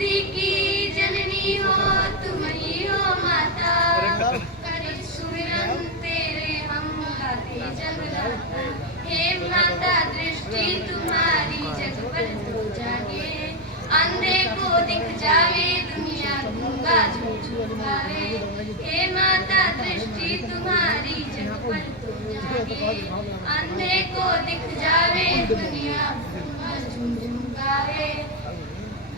सृष्टि की जननी हो तुम ही हो माता, करे सुमिरन तेरे हम गाते जगराता। हे माता दृष्टि तुम्हारी जग पर तो जागे, अंधे को दिख जावे दुनिया गूंगा झूम गावे। हे माता दृष्टि तुम्हारी जग पर तो जागे, अंधे को दिख जावे दुनिया गूंगा झूम गावे।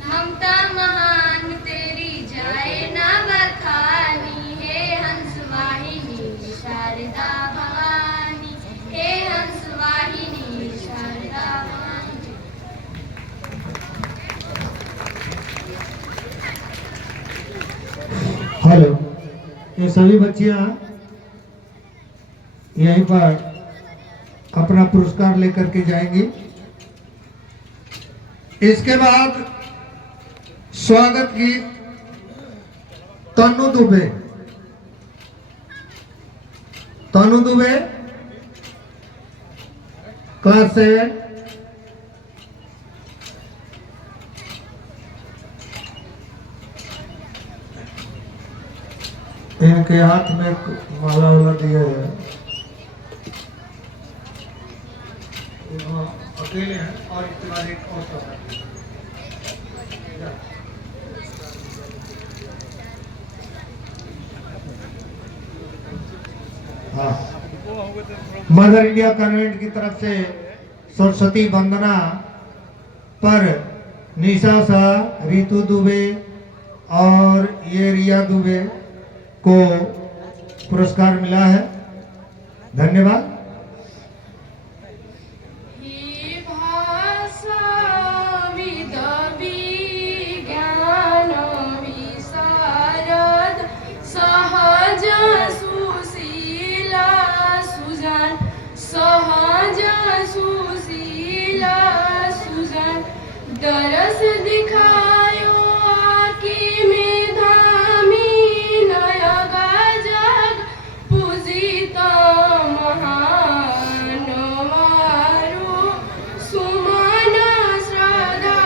ममता महान तेरी जाए ना बखानी, हे हंस वाहिनी शारदा भवानी, हे हंस वाहिनी शारदा भवानी। हेलो, ये सभी बच्चियां यहीं पर अपना पुरस्कार लेकर के जाएंगी। इसके बाद स्वागत गीत तनु दुबे। तनु दुबे कहाँ से? इनके हाथ में माला वाला दिया है। अकेले हैं और इसके बाद एक और स्वागत। हाँ, मदर इंडिया कॉन्वेंट की तरफ से सरस्वती वंदना पर निशा शाह, रितु दुबे और ये रिया दुबे को पुरस्कार मिला है। धन्यवाद। दरस दिखायो आँखी में धामी, नयगा जग पूजिता महान वारो। सुमन श्रद्धा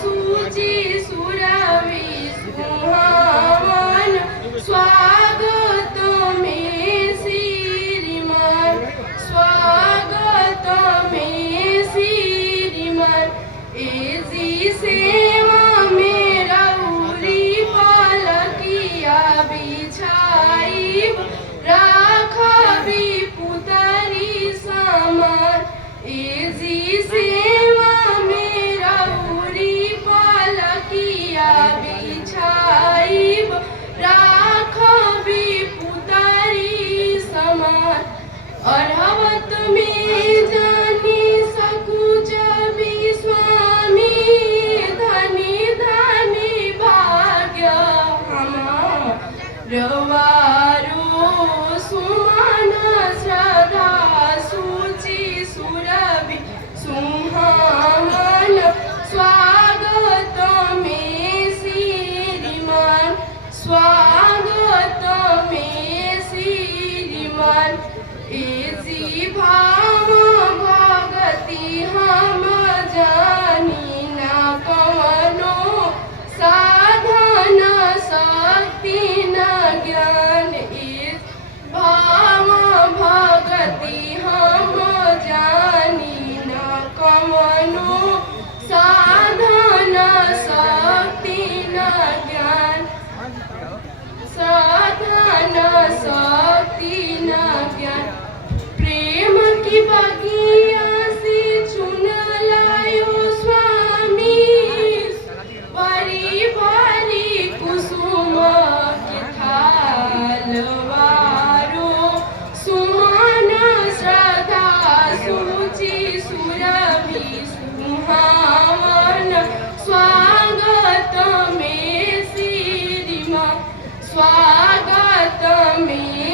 सूचि सुरवि सुहावन, स्वागत में श्रीमान, स्वागत में श्रीमान। एजी सेवा मेरा उरी पालकिया बिछाई, राखा भी पुतरी समान। एजी सेवा मेरा उरी पालकिया बिछाई, राखा भी पुतरी समान। और हवत में जानी सकुच स्वामी, धनी धनी भाग्य हमारो। सुमन श्रद्धा सूचि सुरभि सुहावन, स्वागत में श्रीमान, स्वागत में श्रीमान। एजी भाव भगति हम जानी न कवनो, साधन शक्ति न ज्ञान। इस भाव भगति हम जानी न कवनो, साधन शक्ति न ज्ञान, साधन शक्ति न ज्ञान। प्रेम की बगिया से चुन लायो स्वामी, भरी भरी कुसुम के थाल वारो। सुमन श्रद्धा सूचि सुरभि सुहावन, स्वागत में श्रीमान, स्वागत में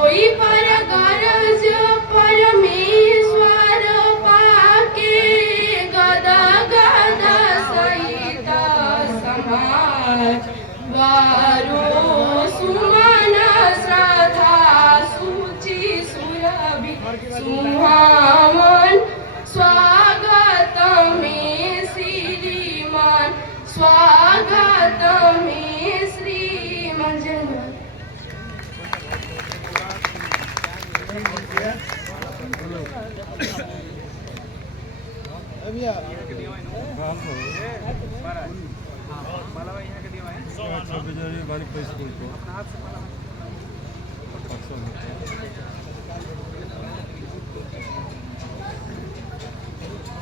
सोई पर गरज परमेश्वर पाके गदा गदा सहित समाज वारो सुमन श्रद्धा सूचि सुरभि सुहावन स्वागत में श्रीमान स्वागत में श्रीमान।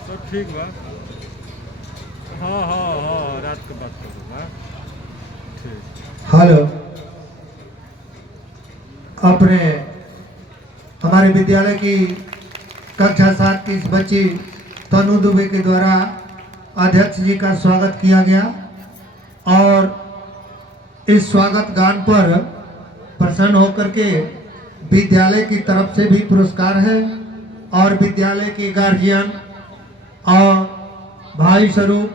सब ठीक बा। हाँ हाँ हाँ रात के बात कर दूँगा। ठीक। हेलो, अपने हमारे विद्यालय की कक्षा 7 की इस बच्ची तनु दुबे के द्वारा अध्यक्ष जी का स्वागत किया गया और इस स्वागत गान पर प्रसन्न होकर के विद्यालय की तरफ से भी पुरस्कार है और विद्यालय के गार्जियन और भाई स्वरूप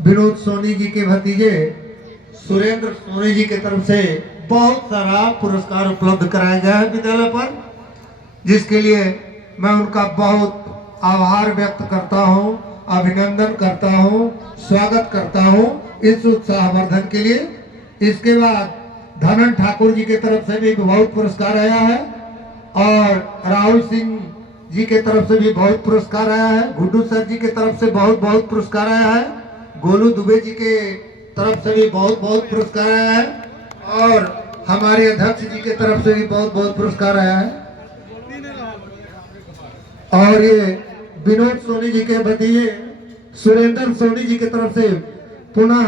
विनोद सोनी जी के भतीजे सुरेंद्र सोनी जी की तरफ से बहुत सारा पुरस्कार उपलब्ध कराया गया है विद्यालय पर, जिसके लिए मैं उनका बहुत आभार व्यक्त करता हूं, अभिनंदन करता हूं, स्वागत करता हूं इस उत्साहवर्धन के लिए। इसके बाद धनन ठाकुर जी की तरफ से भी बहुत पुरस्कार आया है और राहुल सिंह जी के तरफ से भी बहुत पुरस्कार आया है, गुड्डू सर जी की तरफ से बहुत बहुत पुरस्कार आया है, गोलू दुबे जी के तरफ से भी बहुत बहुत पुरस्कार आया है और हमारे अध्यक्ष जी की तरफ से भी बहुत बहुत पुरस्कार आया है। और ये विनोद सोनी जी के भतीजे सुरेंद्र सोनी जी की तरफ से पुनः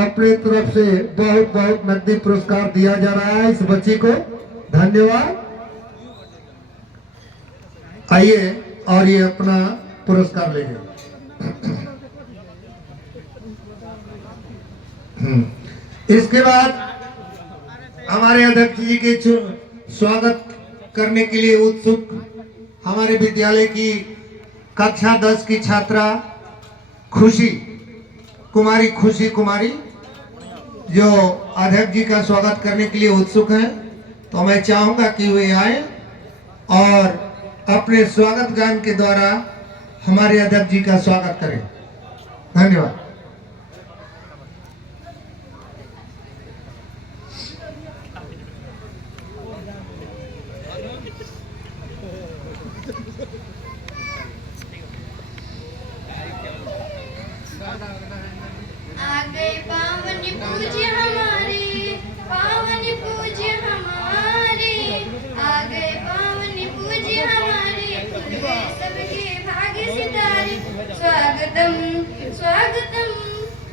अपने तरफ से बहुत बहुत नकदी पुरस्कार दिया जा रहा है इस बच्ची को। धन्यवाद। आइए और ये अपना पुरस्कार ले जाए। इसके बाद हमारे अध्यक्ष जी के स्वागत करने के लिए उत्सुक हमारे विद्यालय की कक्षा 10 की छात्रा खुशी कुमारी जो अध्यक्ष जी का स्वागत करने के लिए उत्सुक हैं, तो मैं चाहूंगा कि वे आए और अपने स्वागत गान के द्वारा हमारे अध्यक्ष जी का स्वागत करें। धन्यवाद। आगे पावन पूज्य हमारे, पावन पूज्य हमारे, आगे पावन पूज्य हमारे, खुल गए सबके भाग्य सितारे। स्वागतम स्वागतम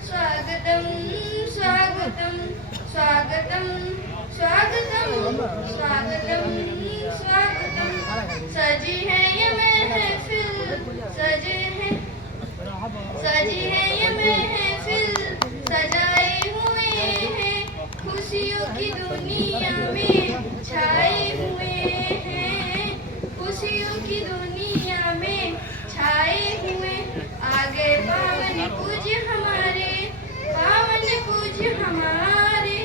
स्वागतम स्वागतम स्वागतम स्वागतम स्वागतम स्वागतम। सजी है ये महफिल, सजी है ये महफिल, सजाए हुए हैं खुशियों की दुनिया में छाए हुए हैं, खुशियों की दुनिया में छाए हुए। आगे पावन पूज्य हमारे, पावन पूज्य हमारे,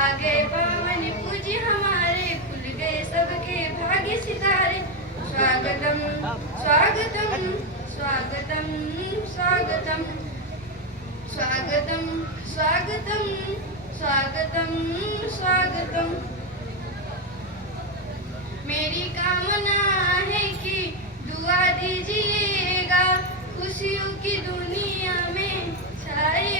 आगे पावन पूज्य हमारे, खुल गए सबके भाग्य सितारे। स्वागतम स्वागतम स्वागतम स्वागतम स्वागतम स्वागतम स्वागतम स्वागतम। मेरी कामना है कि दुआ दीजिएगा, खुशियों की दुनिया में छाए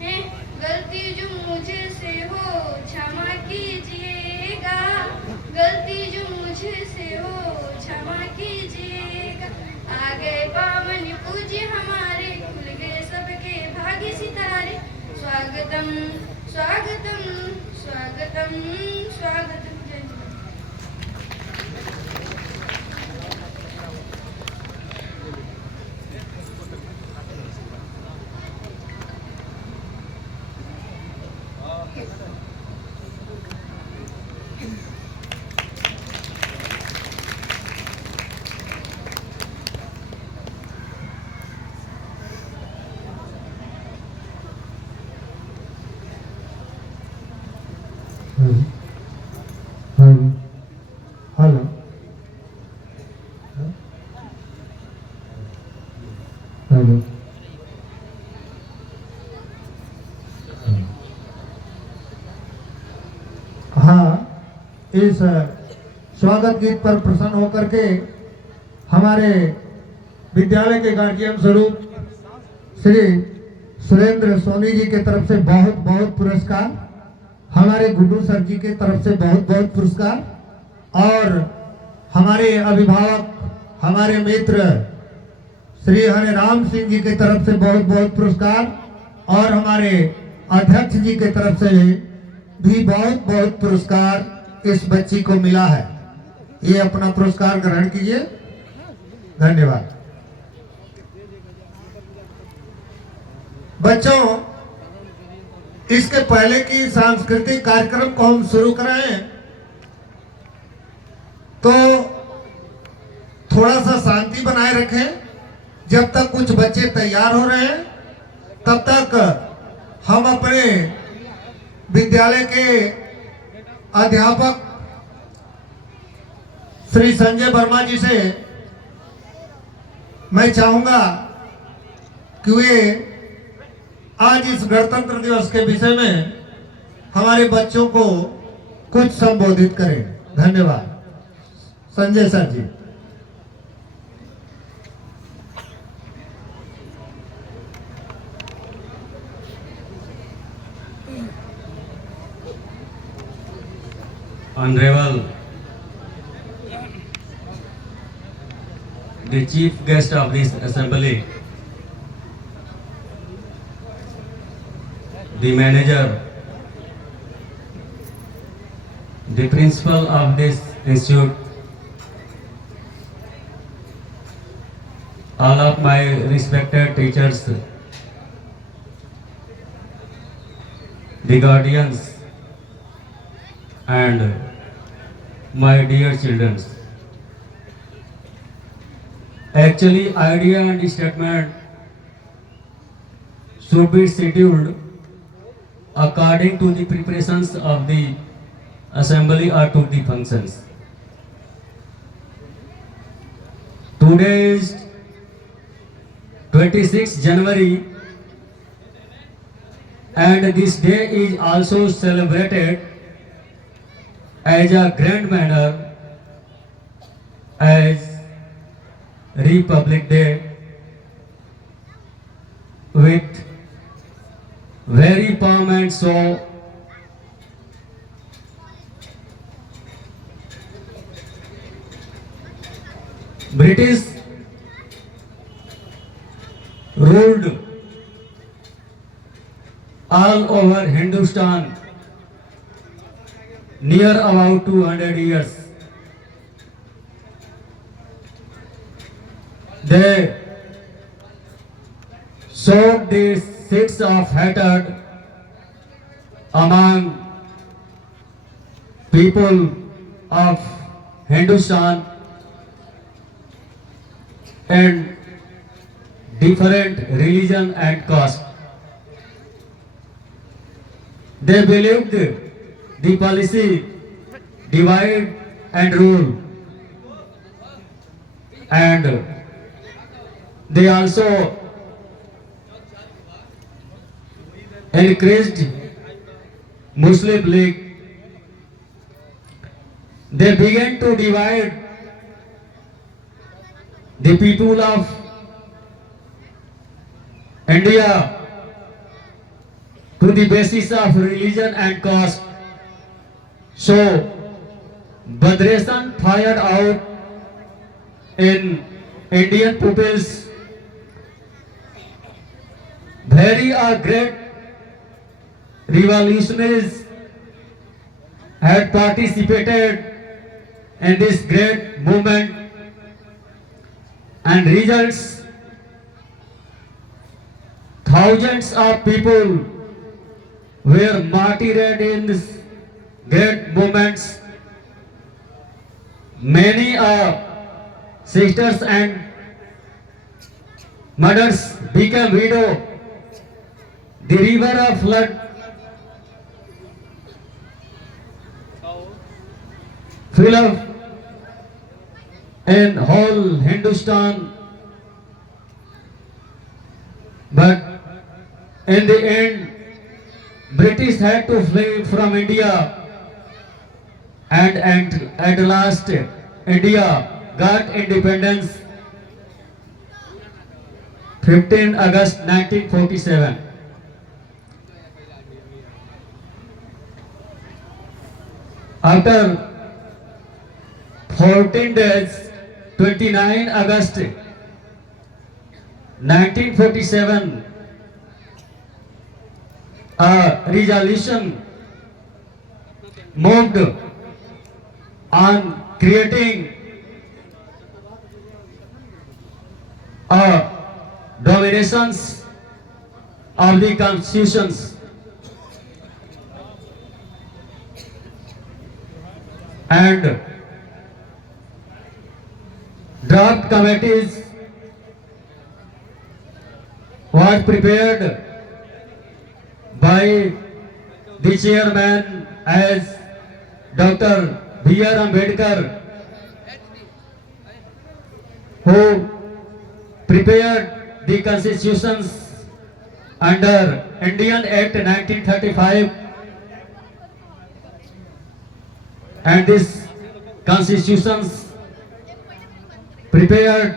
हैं। गलती जो मुझसे हो क्षमा कीजिएगा, गलती जो मुझसे हो क्षमा कीजिएगा। आगे पावन पूज्य हमारे, खुल गए सबके भाग्य सितारे। स्वागतम स्वागतम स्वागतम स्वागतम। हेलो हेलो हेलो हाँ, इस स्वागत गीत पर प्रसन्न होकर के हमारे विद्यालय के गार्जियन स्वरूप श्री सुरेंद्र सोनी जी के तरफ से बहुत बहुत पुरस्कार, हमारे गुड्डू सर जी के तरफ से बहुत बहुत पुरस्कार और हमारे अभिभावक हमारे मित्र श्री हरिराम सिंह जी की तरफ से बहुत बहुत पुरस्कार और हमारे अध्यक्ष जी के तरफ से भी बहुत बहुत पुरस्कार इस बच्ची को मिला है। ये अपना पुरस्कार ग्रहण कीजिए। धन्यवाद। बच्चों, इसके पहले की सांस्कृतिक कार्यक्रम को हम शुरू कराएं तो थोड़ा सा शांति बनाए रखें। जब तक कुछ बच्चे तैयार हो रहे हैं तब तक हम अपने विद्यालय के अध्यापक श्री संजय वर्मा जी से मैं चाहूंगा कि वे आज इस गणतंत्र दिवस के विषय में हमारे बच्चों को कुछ संबोधित करें। धन्यवाद। Sanjay sir ji. Honorable, the chief guest of this assembly, the manager, the principal of this institute, all of my respected teachers, the guardians, and my dear children. Actually, idea and statement should be scheduled according to the preparations of the assembly or to the functions. Today is 26 January and this day is also celebrated as a grand manner as Republic Day with very pomp and show. British ruled all over Hindustan near about 200 years. They sowed the seeds of hatred among people of Hindustan and different religion and caste. They believed the policy divide and rule, and they also encouraged Muslim League. They began to divide the people of India to the basis of religion and caste. So, Badreshan fired out in Indian peoples very great revolutionaries had participated in this great movement, and results thousands of people were martyred in this great movements. Many sisters and mothers became widow. The river of flood Philip in whole Hindustan, but in the end, British had to flee from India, and at last, India got independence 15 August 1947. After 14 days, 29 August 1947, a resolution moved on creating a dominations of the constitutions and draft committees was prepared by the chairman as Dr. B.R. Ambedkar, who prepared the constitutions under Indian Act 1935, and this constitutions prepared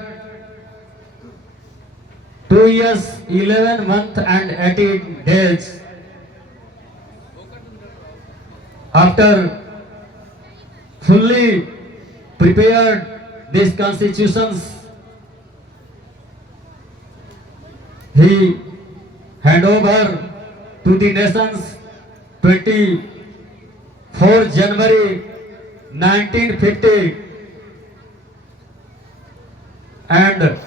2 years, 11 months and 18 days. After fully prepared these constitutions, he hand over to the nations 24 January 1950, and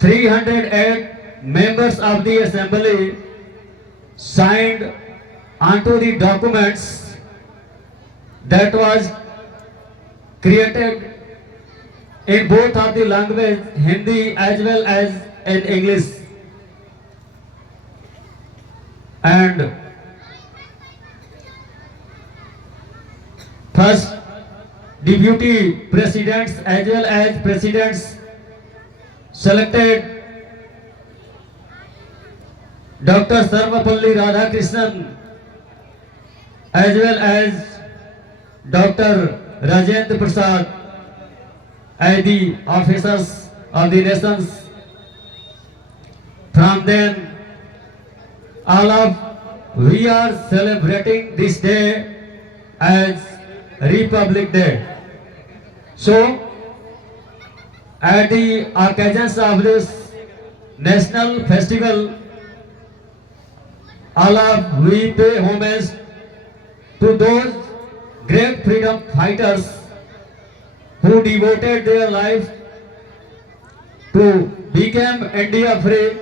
308 members of the assembly signed onto the documents that was created in both of the language, Hindi as well as in English. And first deputy presidents as well as presidents selected Dr. Sarvapalli Radhakrishnan as well as Dr. Rajendra Prasad as the officers of the nations. From then, all of we are celebrating this day as Republic Day. So, at the occasions of this national festival, all of we pay homage to those great freedom fighters who devoted their life to become India free.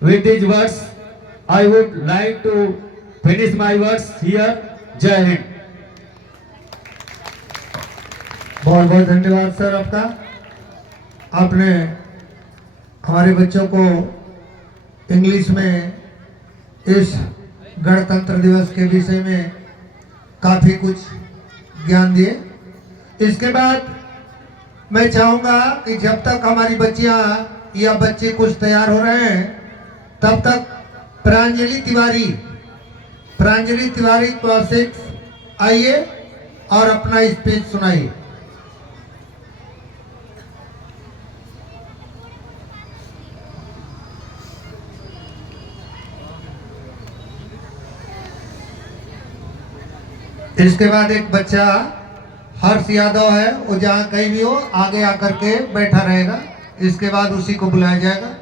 With these words, I would like to finish my words here. Jai Hind. बहुत बहुत धन्यवाद sir आपका। आपने हमारे बच्चों को English में इस गणतंत्र दिवस के विषय में काफ़ी कुछ ज्ञान दिए। इसके बाद मैं चाहूँगा कि जब तक हमारी बच्चियाँ या बच्चे कुछ तैयार हो रहे हैं, तब तक प्रांजलि तिवारी क्लास 6 आइए और अपना स्पीच सुनाइए। इसके बाद एक बच्चा हर्ष यादव है, वो जहाँ कहीं भी हो आगे आकर के बैठा रहेगा। इसके बाद उसी को बुलाया जाएगा।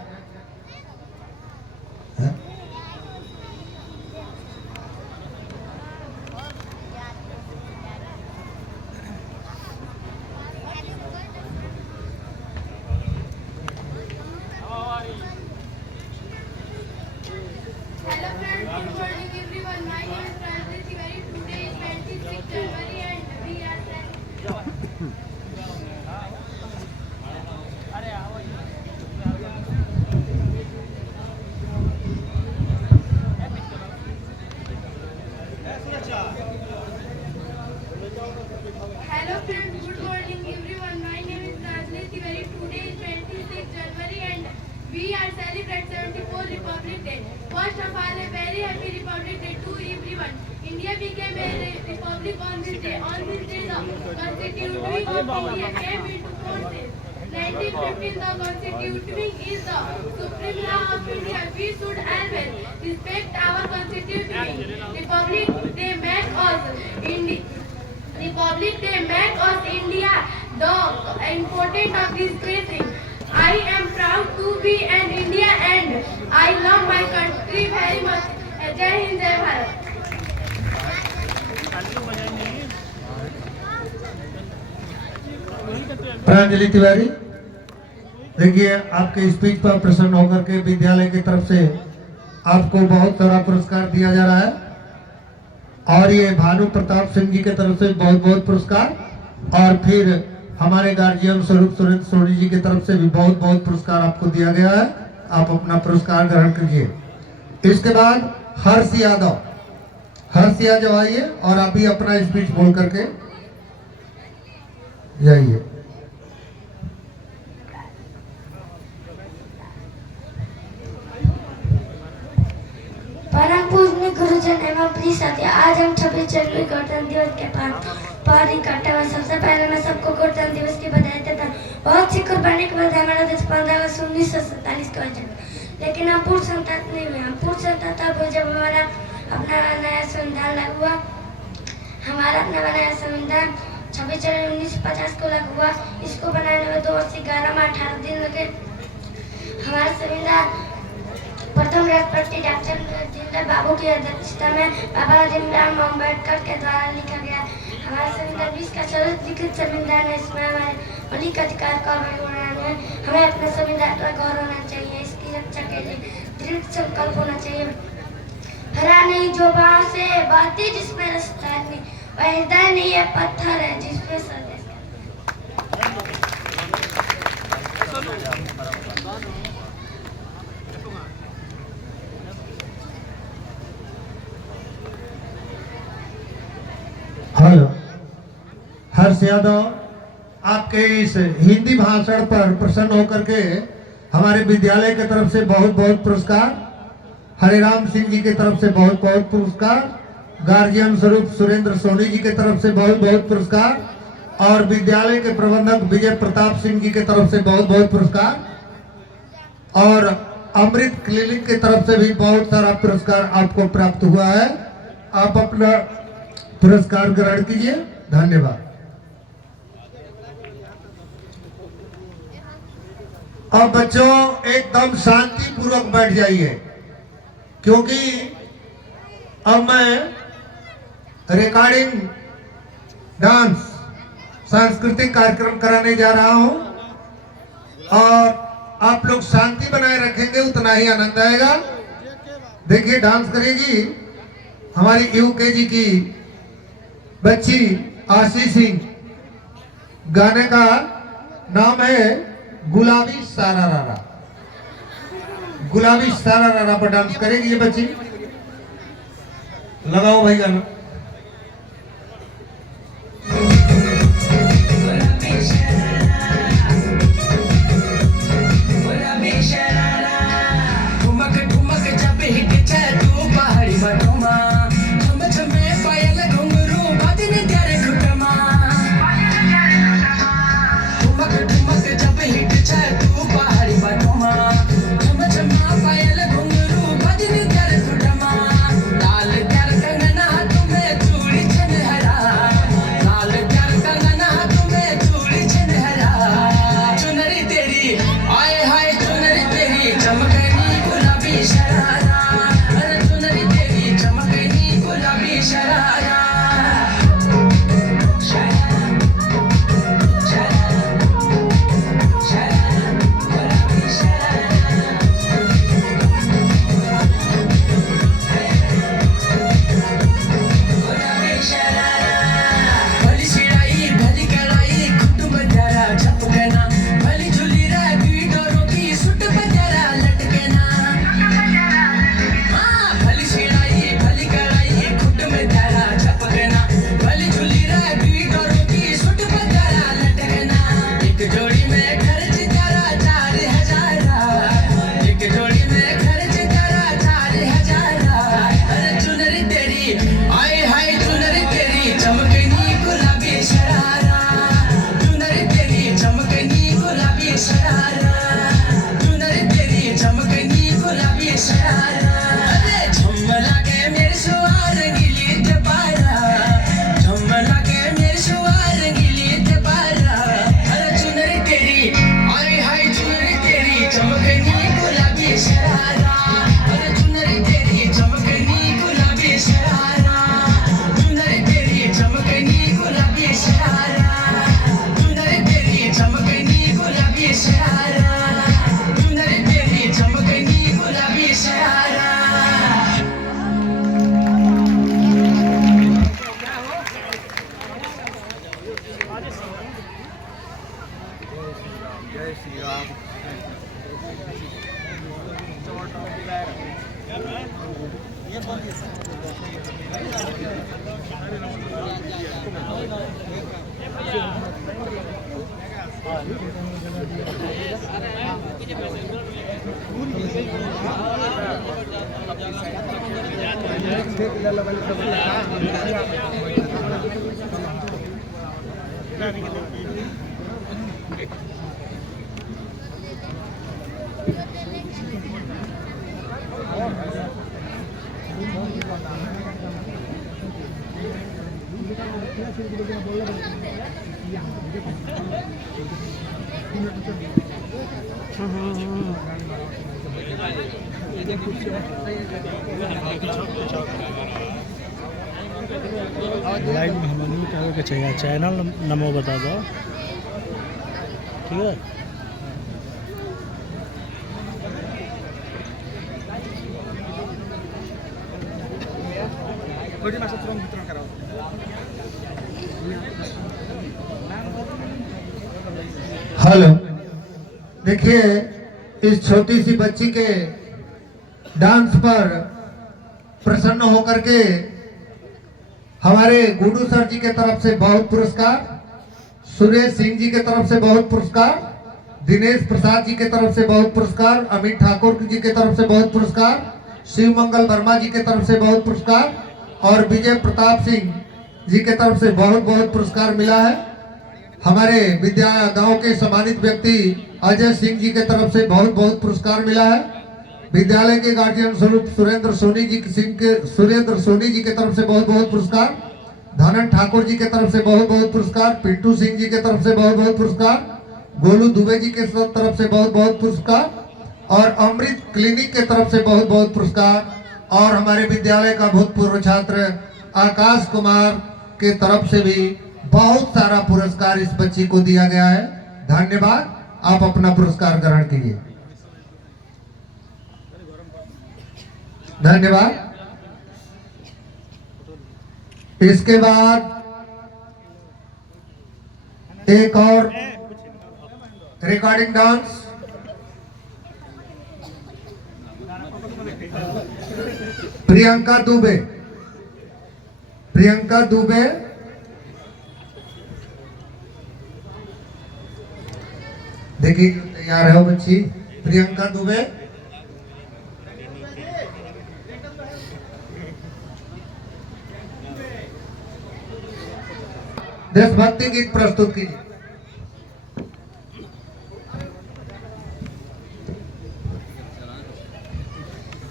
Hello friends, good morning everyone. My name is Pranjali Tiwari. Today is 26th January and we are celebrating. Constituting of India came into force. 1915, the Constituting is the supreme law of India. We should always respect our Constituting. Republic Day make us India. The importance of this great thing. I am proud to be an Indian and I love my country very much. Jai Hind, Jai Bharat. Pranjali Tiwari, देखिए आपके speech पर प्रसन्न होकर के विद्यालय की तरफ से आपको बहुत सारा पुरस्कार दिया जा रहा है और ये भानु प्रताप सिंह जी की तरफ से बहुत बहुत पुरस्कार और फिर हमारे गार्जियन स्वरूप सुरेंद्र सोनी जी की तरफ से भी बहुत बहुत पुरस्कार आपको दिया गया है। आप अपना पुरस्कार ग्रहण कीजिए। इसके बाद हर्ष यादव आइए और आप भी अपना स्पीच बोल करके जाइए। परम पूजनीय गुरुजन एवं प्रिय साथी, आज हम 26 जनवरी गणतंत्र दिवस के पर इकट्ठा हुए। सबसे पहले मैं सबको गणतंत्र दिवस की बधाई देता हूँ। बहुत सी कुर्बानी के बाद हमारा देश 15 अगस्त 1947 को आजाद, लेकिन हम पूर्ण स्वतंत्र नहीं हुए। हम पूर्ण स्वतंत्र तब हुए जब हमारा अपना नया संविधान लागू हुआ। हमारा अपना बनाया संविधान 26 जनवरी 1950 को लागू हुआ। इसको बनाने में 2 वर्ष 11 माह 18 दिन लगे। हमारा संविधान प्रथम राष्ट्रपति डॉक्टर जिंदर बाबू की अध्यक्षता में बाबा भीमराव अम्बेडकर के द्वारा लिखा गया। हमारा संविधान विश्व का सर्वोच्च संविधान है। इसमें हमारे मौलिक अधिकार का उल्लंघन है। हमें अपने संविधान पर गौरव होना चाहिए। इसकी रक्षा के लिए दृढ़ संकल्प होना चाहिए। हरा नहीं जो बाहों से बहती जिसमें रास्ता नहीं, वह हृदय नहीं है पत्थर है जिसमें संदेश। हेलो, हर्ष यादव आपके इस हिंदी भाषण पर प्रसन्न होकर के हमारे विद्यालय की तरफ से बहुत बहुत पुरस्कार, हरिराम सिंह जी की तरफ से बहुत बहुत पुरस्कार, गार्जियन स्वरूप सुरेंद्र सोनी जी की तरफ से बहुत बहुत पुरस्कार और विद्यालय के प्रबंधक विजय प्रताप सिंह जी की तरफ से बहुत बहुत पुरस्कार और अमृत क्लिनिक की तरफ से भी बहुत सारा पुरस्कार आपको प्राप्त हुआ है। आप अपना पुरस्कार ग्रहण कीजिए। धन्यवाद। अब बच्चों एकदम शांति पूर्वक बैठ जाइए, क्योंकि अब मैं रिकॉर्डिंग डांस सांस्कृतिक कार्यक्रम कराने जा रहा हूं और आप लोग शांति बनाए रखेंगे उतना ही आनंद आएगा। देखिए डांस करेगी हमारी यूकेजी की बच्ची आशीष सिंह। गाने का नाम है गुलाबी सारा रारा। गुलाबी सारा रारा पर डांस करेगी ये बच्ची। लगाओ भाई गाना। लाल प्यार कंगना तुम्हें लाइव में हमें नहीं उठावे के चाहिए, चैनल नंबर बता दो, ठीक है। हेलो, देखिए इस छोटी सी बच्ची के डांस पर प्रसन्न होकर के हमारे गुडू सर जी के तरफ से बहुत पुरस्कार, सुरेश सिंह जी के तरफ से बहुत पुरस्कार, दिनेश प्रसाद जी के तरफ से बहुत पुरस्कार, अमित ठाकुर जी के तरफ से बहुत पुरस्कार, शिव मंगल वर्मा जी के तरफ से बहुत पुरस्कार और विजय प्रताप सिंह जी के तरफ से बहुत बहुत पुरस्कार मिला है। हमारे विद्या गांव के सम्मानित व्यक्ति अजय सिंह जी के तरफ से बहुत बहुत पुरस्कार मिला है। विद्यालय के गार्जियन स्वरूप सुरेंद्र सोनी जी के तरफ से बहुत बहुत पुरस्कार, धनन ठाकुर जी के तरफ से बहुत बहुत पुरस्कार, पिंटू सिंह जी के तरफ से बहुत बहुत पुरस्कार, गोलू दुबे जी के तरफ से बहुत बहुत पुरस्कार और अमृत क्लिनिक के तरफ से बहुत बहुत पुरस्कार और हमारे विद्यालय का भूतपूर्व छात्र आकाश कुमार के तरफ से भी बहुत सारा पुरस्कार इस बच्ची को दिया गया है। धन्यवाद। आप अपना पुरस्कार ग्रहण कीजिए। धन्यवाद। इसके बाद एक और रिकॉर्डिंग डांस प्रियंका दुबे। प्रियंका दुबे देखिए तैयार है बच्ची प्रियंका दुबे। देशभक्ति गीत प्रस्तुत कीजिए।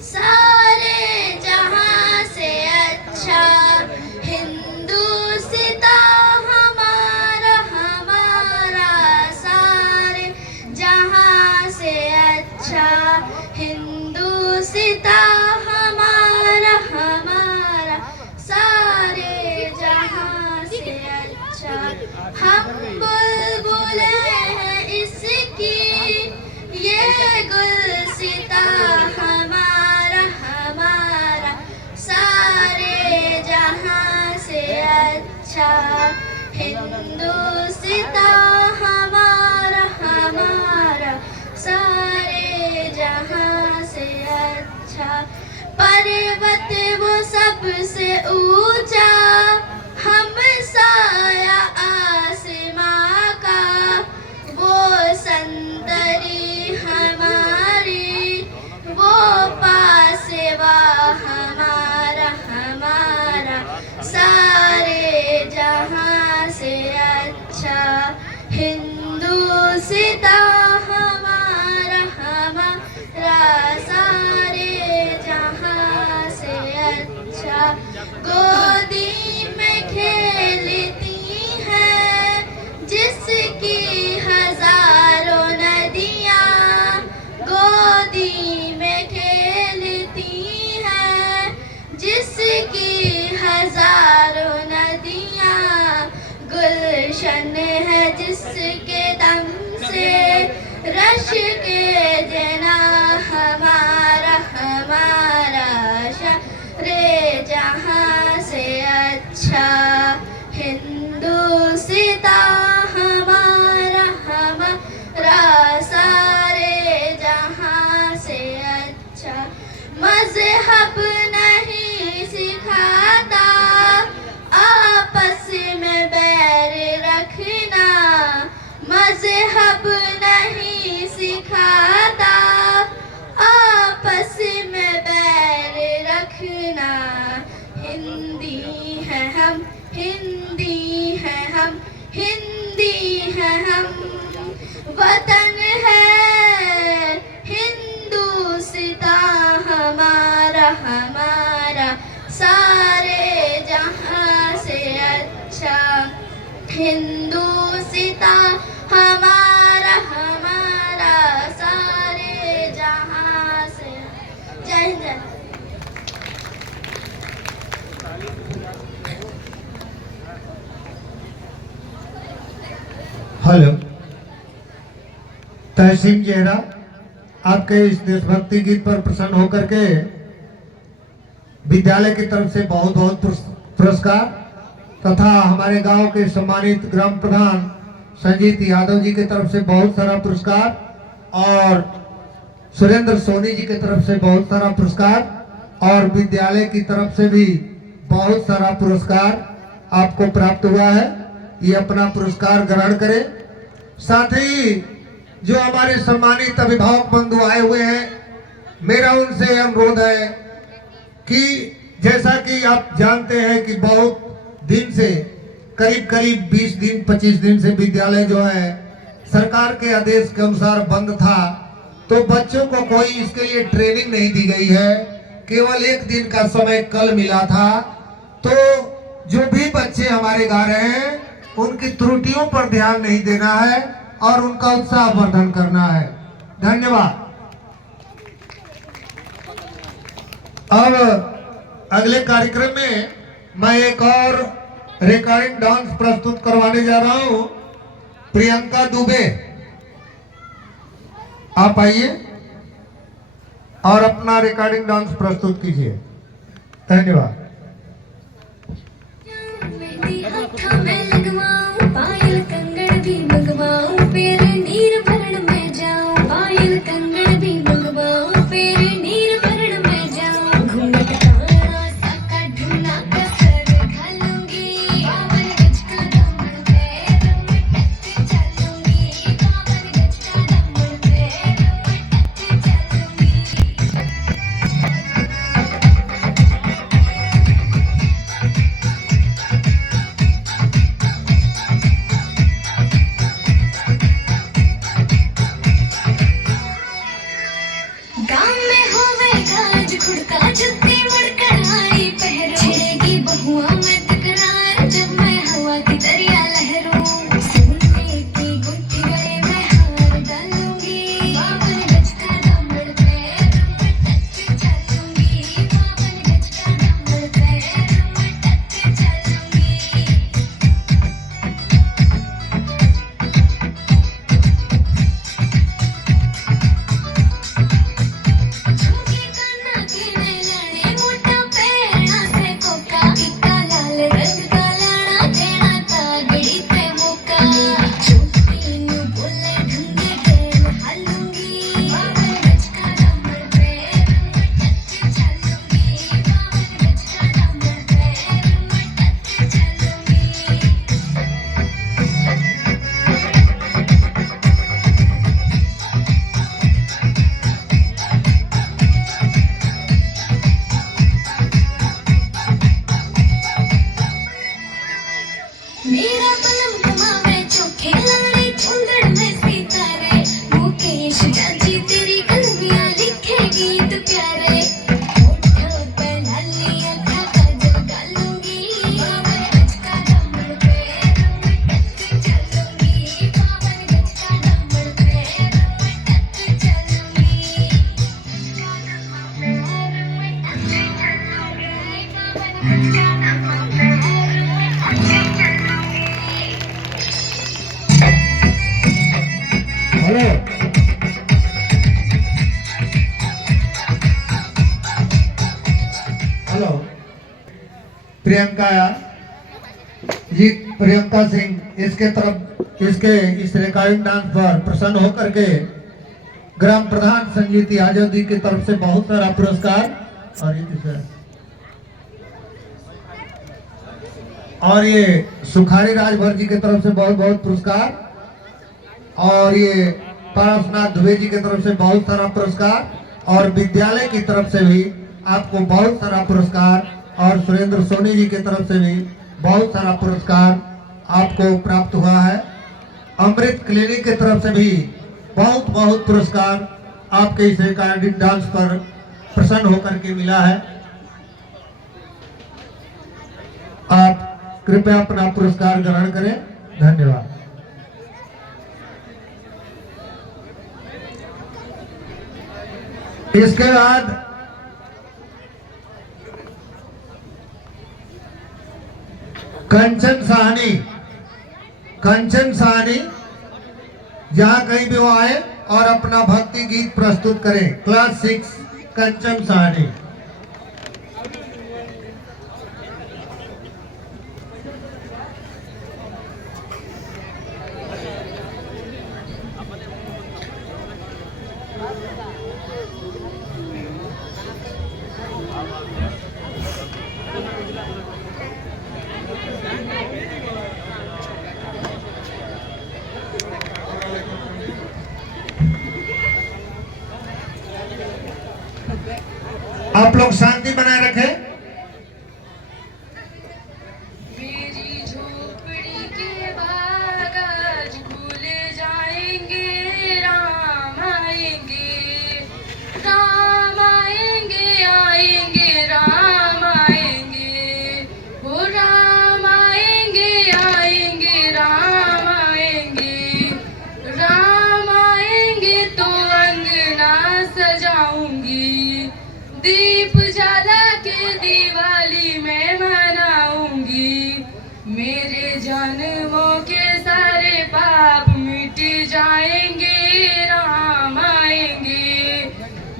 सारे जहां से अच्छा हिंदुस्ता हमारा हमारा, सारे जहां से अच्छा हिंदुस्ता हमारा हमारा, सारे जहां से अच्छा हम बुलबुल हैं इसकी ये गुलसिता हमारा हमारा, सारे जहां से अच्छा हिंदुस्ता हमारा हमारा, सारे जहां से अच्छा। पर्वत वो सबसे ऊंचा हम साया आसमां का, वो संतरी हमारी वो पासवा हमारा हमारा, सारे जहां से अच्छा हिंदुस्ता हमारा हमारा, सारे जहां से अच्छा। गोदी में खेलती है जिसकी हजारों नदियाँ, गोदी में खेलती है जिसकी हजारों नदियाँ, गुलशन है जिसके दम से रश के जना हमारा हमारा, रे जहां से अच्छा हिंदुस्ता हमारा हमारा, मजहब नहीं सिखाता आपस में बैर रखना। हिंदी है हम, हिंदी है हम, हिंदी है हम। वतन है हिंदुस्तान हमारा, हमारा सारे जहां से अच्छा। हिंदुस्तान हमारा, हमारा सारे जहां से। जय हिंद जय। हेलो, तहसीन चेहरा आपके इस देशभक्ति गीत पर प्रसन्न होकर के विद्यालय की तरफ से बहुत बहुत पुरस्कार तथा हमारे गांव के सम्मानित ग्राम प्रधान संजीत यादव जी की तरफ से बहुत सारा पुरस्कार और सुरेंद्र सोनी जी की तरफ से बहुत सारा पुरस्कार और विद्यालय की तरफ से भी बहुत सारा पुरस्कार आपको प्राप्त हुआ है। ये अपना पुरस्कार ग्रहण करें। साथ ही जो हमारे सम्मानित अभिभावक बंधु आए हुए हैं, मेरा उनसे अनुरोध है कि जैसा कि आप जानते हैं कि बहुत दिन से करीब 20 दिन 25 दिन से विद्यालय जो है सरकार के आदेश के अनुसार बंद था, तो बच्चों को कोई इसके लिए ट्रेनिंग नहीं दी गई है। केवल एक दिन का समय कल मिला था। तो जो भी बच्चे हमारे गा रहे हैं उनकी त्रुटियों पर ध्यान नहीं देना है और उनका उत्साहवर्धन करना है। धन्यवाद। अब अगले कार्यक्रम में मैं एक और रिकॉर्डिंग डांस प्रस्तुत करवाने जा रहा हूं। प्रियंका दुबे, आप आइए और अपना रिकॉर्डिंग डांस प्रस्तुत कीजिए। धन्यवाद। पायल कंगन भी मंगवाऊं, फिर नीर भरण में जाऊं। पायल कंगन भी मंगवाऊं, फिर नीर भरण में जाऊं। घूंघट काला साका ढूंढा कसर घालूंगी। बावन गज का दामन पैरों में टच चलूंगी। बावन गज का दामन पैरों में टच चलूंगी। गाँव में होवे गाज खुड़का जुत्ती मुड़कर आई पहरो। छिड़ेगी बहुआ में तकरार जब मैं हवा की दरिया लहरों। सोने की गुट्ठी गले में हार डालूंगी। बावन गज का दामन पैरों में टच चलूंगी। बावन गज का दामन पैरों में टच चलूंगी। झुमके काना के मैलाने मोटा पैरना से कोका। इतना लाल रंग का लाना देना तागड़ी पे मौका। चुप्पी नू बोले ढंगे ढेर हालूंगी। बावन गज का दामन पैरों में टच चलूंगी। बावन गज का दामन पैरों में टच चलूंगी। मेरा पलम कमावे चोखे लाड़े चुंदड़ में सितारे। मुकेश जाजी तेरी कलमियां लिखे गीत प्यारे। होठों पे लाली आँखों काजल डालूंगी। बावन गज का दामन पैरों में टच चलूंगी। बावन गज का दामन पैरों में टच चलूंगी। पैरों में टच चलूंगी। बावन गज का दामन पैरों में touch चलूंगी। Hello, hello, Priyanka ji, Priyanka Singh इसके इस रिकॉर्डिंग डांस पर प्रसन्न होकर के ग्राम प्रधान संजीत यादव जी की तरफ से बहुत सारा पुरस्कार और ये सुखारी राजभर जी की तरफ से बहुत बहुत पुरस्कार और ये पारसनाथ दुबे जी की तरफ से बहुत सारा पुरस्कार और विद्यालय की तरफ से भी आपको बहुत सारा पुरस्कार और सुरेंद्र सोनी जी की तरफ से भी बहुत सारा पुरस्कार आपको प्राप्त हुआ है। अमृत क्लिनिक की तरफ से भी बहुत बहुत पुरस्कार आपके इस रिकॉर्डिंग डांस पर प्रसन्न होकर के मिला है। आप कृपया अपना पुरस्कार ग्रहण करें। धन्यवाद। इसके बाद कंचन साहनी जहां कहीं भी वो आए और अपना भक्ति गीत प्रस्तुत करें। क्लास 6 कंचन साहनी। आप लोग शांति बनाए रखें। मेरी झोपड़ी के बाग आज खुल जाएंगे, राम आएंगे, राम आएंगे, आएंगे राम आएंगे, हो राम आएंगे, आएंगे राम आएंगे, राम आएंगे तो अंगना सजाऊंगी, दीप जला के दिवाली में मनाऊंगी, मेरे जन्मों के सारे पाप मिट जाएंगे, राम आएंगे,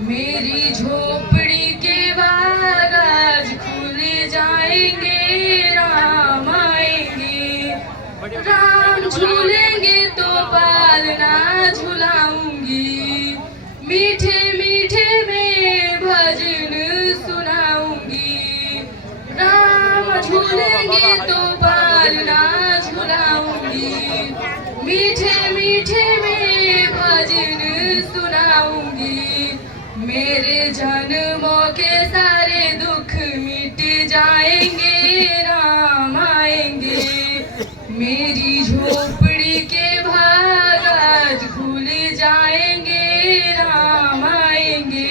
मेरी झोपड़ी के बाग आज खुल जाएंगे, राम आएंगे, राम झूलेंगे तो पालना झुलाऊंगी, मीठे मीठे में भजन सुनाऊंगी, राम झूलेंगे तो पालना झुलाऊंगी, मीठे मीठे में भजन सुनाऊंगी, मेरे जन्मों के सारे दुख मिट जाएंगे, राम आएंगे, मेरी झोपड़ी के भाग आज खुल जाएंगे, राम आएंगे,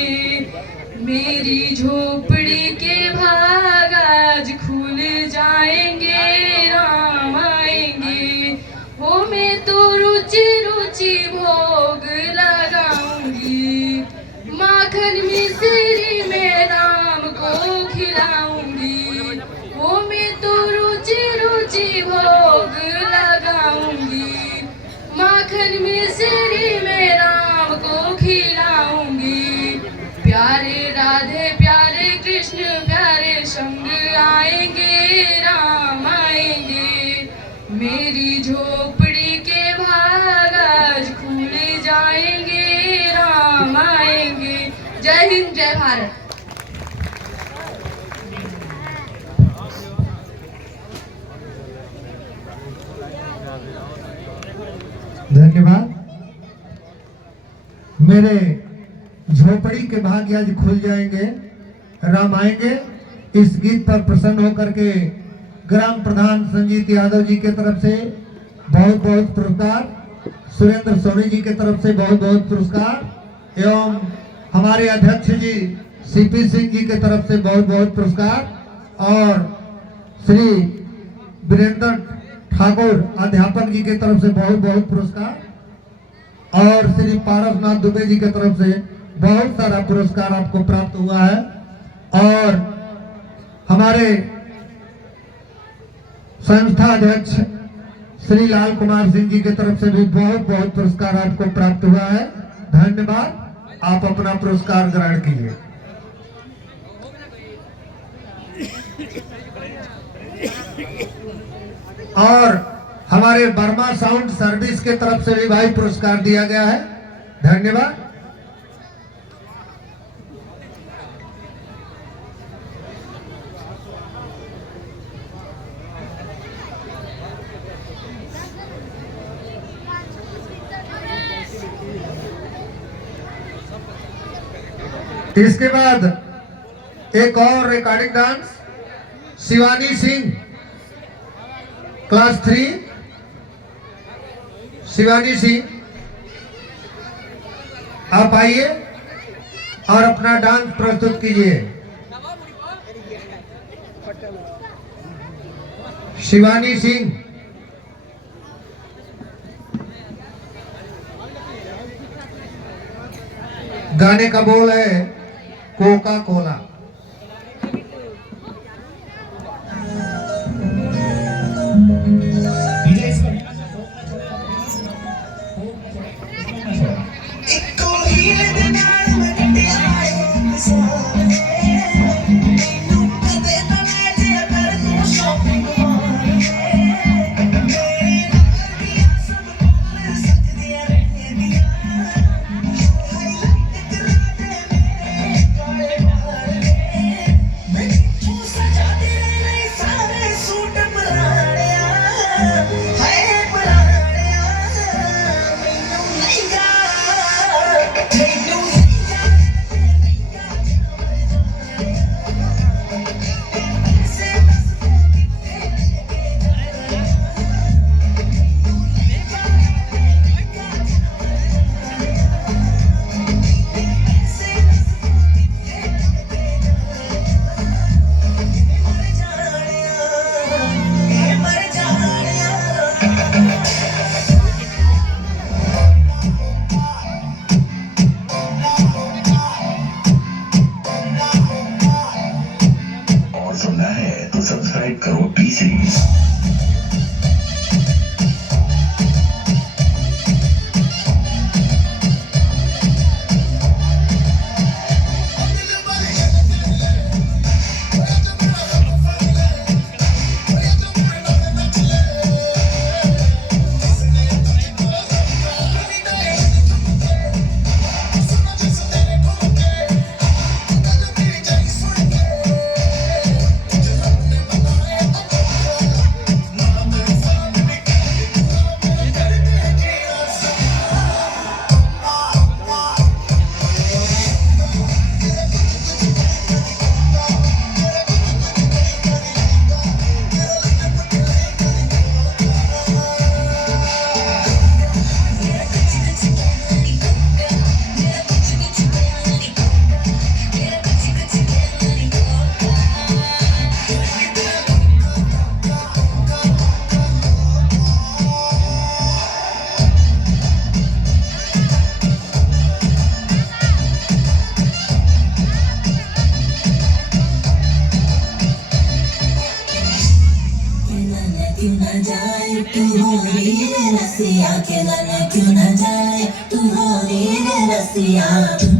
मेरी झोपड़ी के भाग आज खुल जाएंगे, राम आएंगे, वो मैं तो रुचि रुचि भोग लगाऊंगी, माखन मिश्री में राम को खिलाऊंगी, वो मैं तो रुचि रुचि भोग लगाऊंगी, माखन मिश्री में राम को खिलाऊंगी, प्यारे राधे प्यारे कृष्ण प्यारे संग आएंगे, राम आएंगे, मेरी झोपड़ी के भाग आज खुल जाएंगे, राम आएंगे। जय हिंद जय भारत। धन्यवाद। मेरे झोपड़ी के भाग्य आज खुल जाएंगे, राम आएंगे। इस गीत पर प्रसन्न होकर के ग्राम प्रधान संजीत यादव जी के तरफ से बहुत बहुत पुरस्कार, सुरेंद्र सोनी जी के तरफ से बहुत बहुत पुरस्कार एवं हमारे अध्यक्ष जी सीपी सिंह जी के तरफ से बहुत बहुत पुरस्कार और श्री वीरेंद्र ठाकुर अध्यापक जी की तरफ से बहुत बहुत पुरस्कार और श्री पारसनाथ दुबे जी की तरफ से बहुत सारा पुरस्कार आपको प्राप्त हुआ है और हमारे संस्था अध्यक्ष श्री लाल कुमार सिंह जी की तरफ से भी बहुत बहुत पुरस्कार आपको प्राप्त हुआ है। धन्यवाद। आप अपना पुरस्कार ग्रहण कीजिए। और हमारे वर्मा साउंड सर्विस के तरफ से भी भाई पुरस्कार दिया गया है। धन्यवाद। इसके बाद एक और recording dance Shivani Singh class 3। Shivani Singh आप आइए और अपना डांस प्रस्तुत कीजिए। शिवानी सिंह गाने का बोल है कोका कोला। सब्सक्राइब करो टी सीरीज। क्यों न जाए तू हो रे रसिया, खिलाना क्यों न जाए तू हो रे रसिया।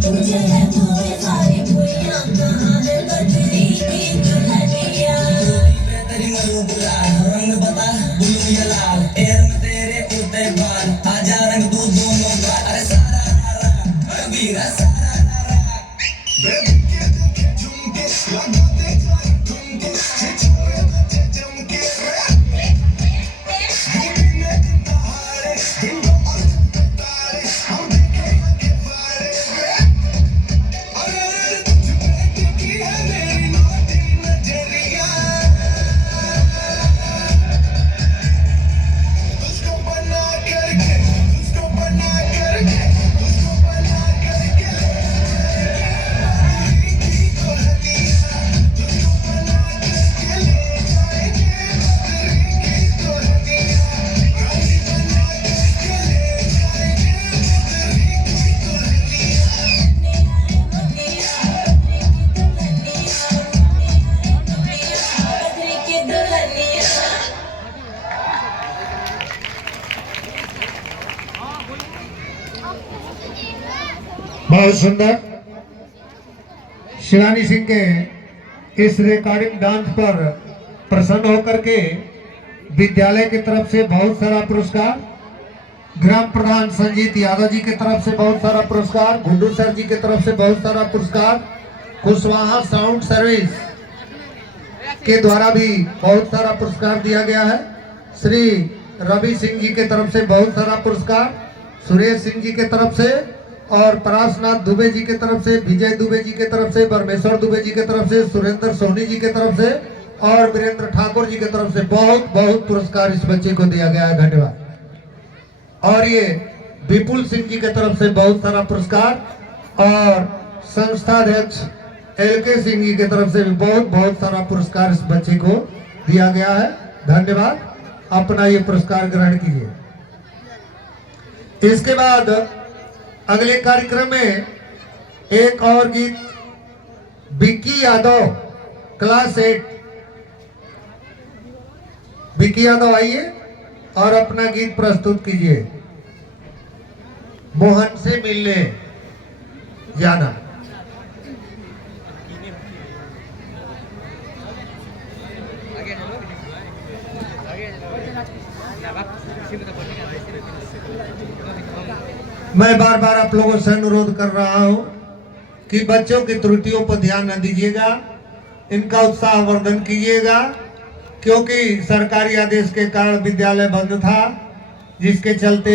तुझे है तुझे सारे भूलिया, कहाँ है बजरी की दुल्हनिया। तेरी मरू गुलाल रंग बता ब्लू या लाल, पैर में तेरे उड़ते बाल, आजा रंग तू दोनों बाल। अरे सारा नारा वीरा सारा नारा बेबी के दुखे झुमके लगाते ठुमके छोरे बच्चे जमके। बहुत सुंदर शिवानी सिंह के इस रिकॉर्डिंग डांस पर प्रसन्न होकर के विद्यालय की तरफ से बहुत सारा पुरस्कार, ग्राम प्रधान संजीत यादव जी की तरफ से बहुत सारा पुरस्कार, गुड्डू सर जी की तरफ से बहुत सारा पुरस्कार, कुशवाहा साउंड सर्विस के द्वारा भी बहुत सारा पुरस्कार दिया गया है। श्री रवि सिंह जी के तरफ से बहुत सारा पुरस्कार, सुरेश सिंह जी के तरफ से और परासनाथ दुबे जी की तरफ से, विजय दुबे जी की तरफ से, परमेश्वर दुबे जी की तरफ से, सुरेंद्र सोनी जी की तरफ से और वीरेंद्र ठाकुर जी की तरफ से बहुत बहुत पुरस्कार इस बच्चे को दिया गया है। धन्यवाद। और ये विपुल सिंह जी की तरफ से बहुत सारा पुरस्कार और संस्था अध्यक्ष LK सिंह जी की तरफ से भी बहुत बहुत सारा पुरस्कार इस बच्चे को दिया गया है। धन्यवाद। अपना ये पुरस्कार ग्रहण कीजिए। इसके बाद अगले कार्यक्रम में एक और गीत विक्की यादव क्लास 8, विक्की यादव आइए और अपना गीत प्रस्तुत कीजिए। मोहन से मिलने जाना। मैं बार बार आप लोगों से अनुरोध कर रहा हूं कि बच्चों की त्रुटियों पर ध्यान न दीजिएगा, इनका उत्साहवर्धन कीजिएगा, क्योंकि सरकारी आदेश के कारण विद्यालय बंद था, जिसके चलते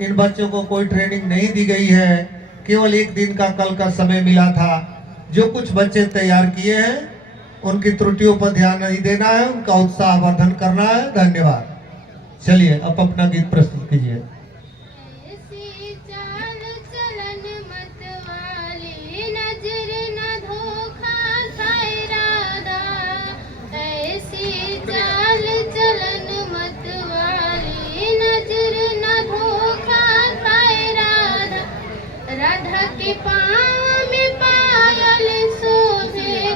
इन बच्चों को कोई ट्रेनिंग नहीं दी गई है। केवल एक दिन का कल का समय मिला था। जो कुछ बच्चे तैयार किए हैं उनकी त्रुटियों पर ध्यान नहीं देना है, उनका उत्साहवर्धन करना है। धन्यवाद। चलिए अब अपना गीत प्रस्तुत कीजिए। राधा के पाँव में पायल शोभे,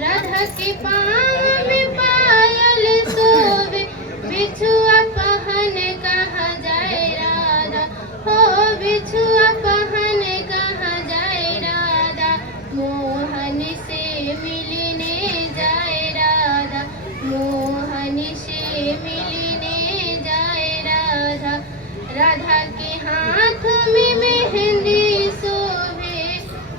राधा के पाँव में पायल शोभे, बिछुआ पहन कहाँ जाए राधा, हो बिछुआ पहन कहाँ जाए राधा, मोहन से मिलने जाए राधा, मोहन से मिलने जाए राधा। राधा के हाथ में मेहंदी शोभे,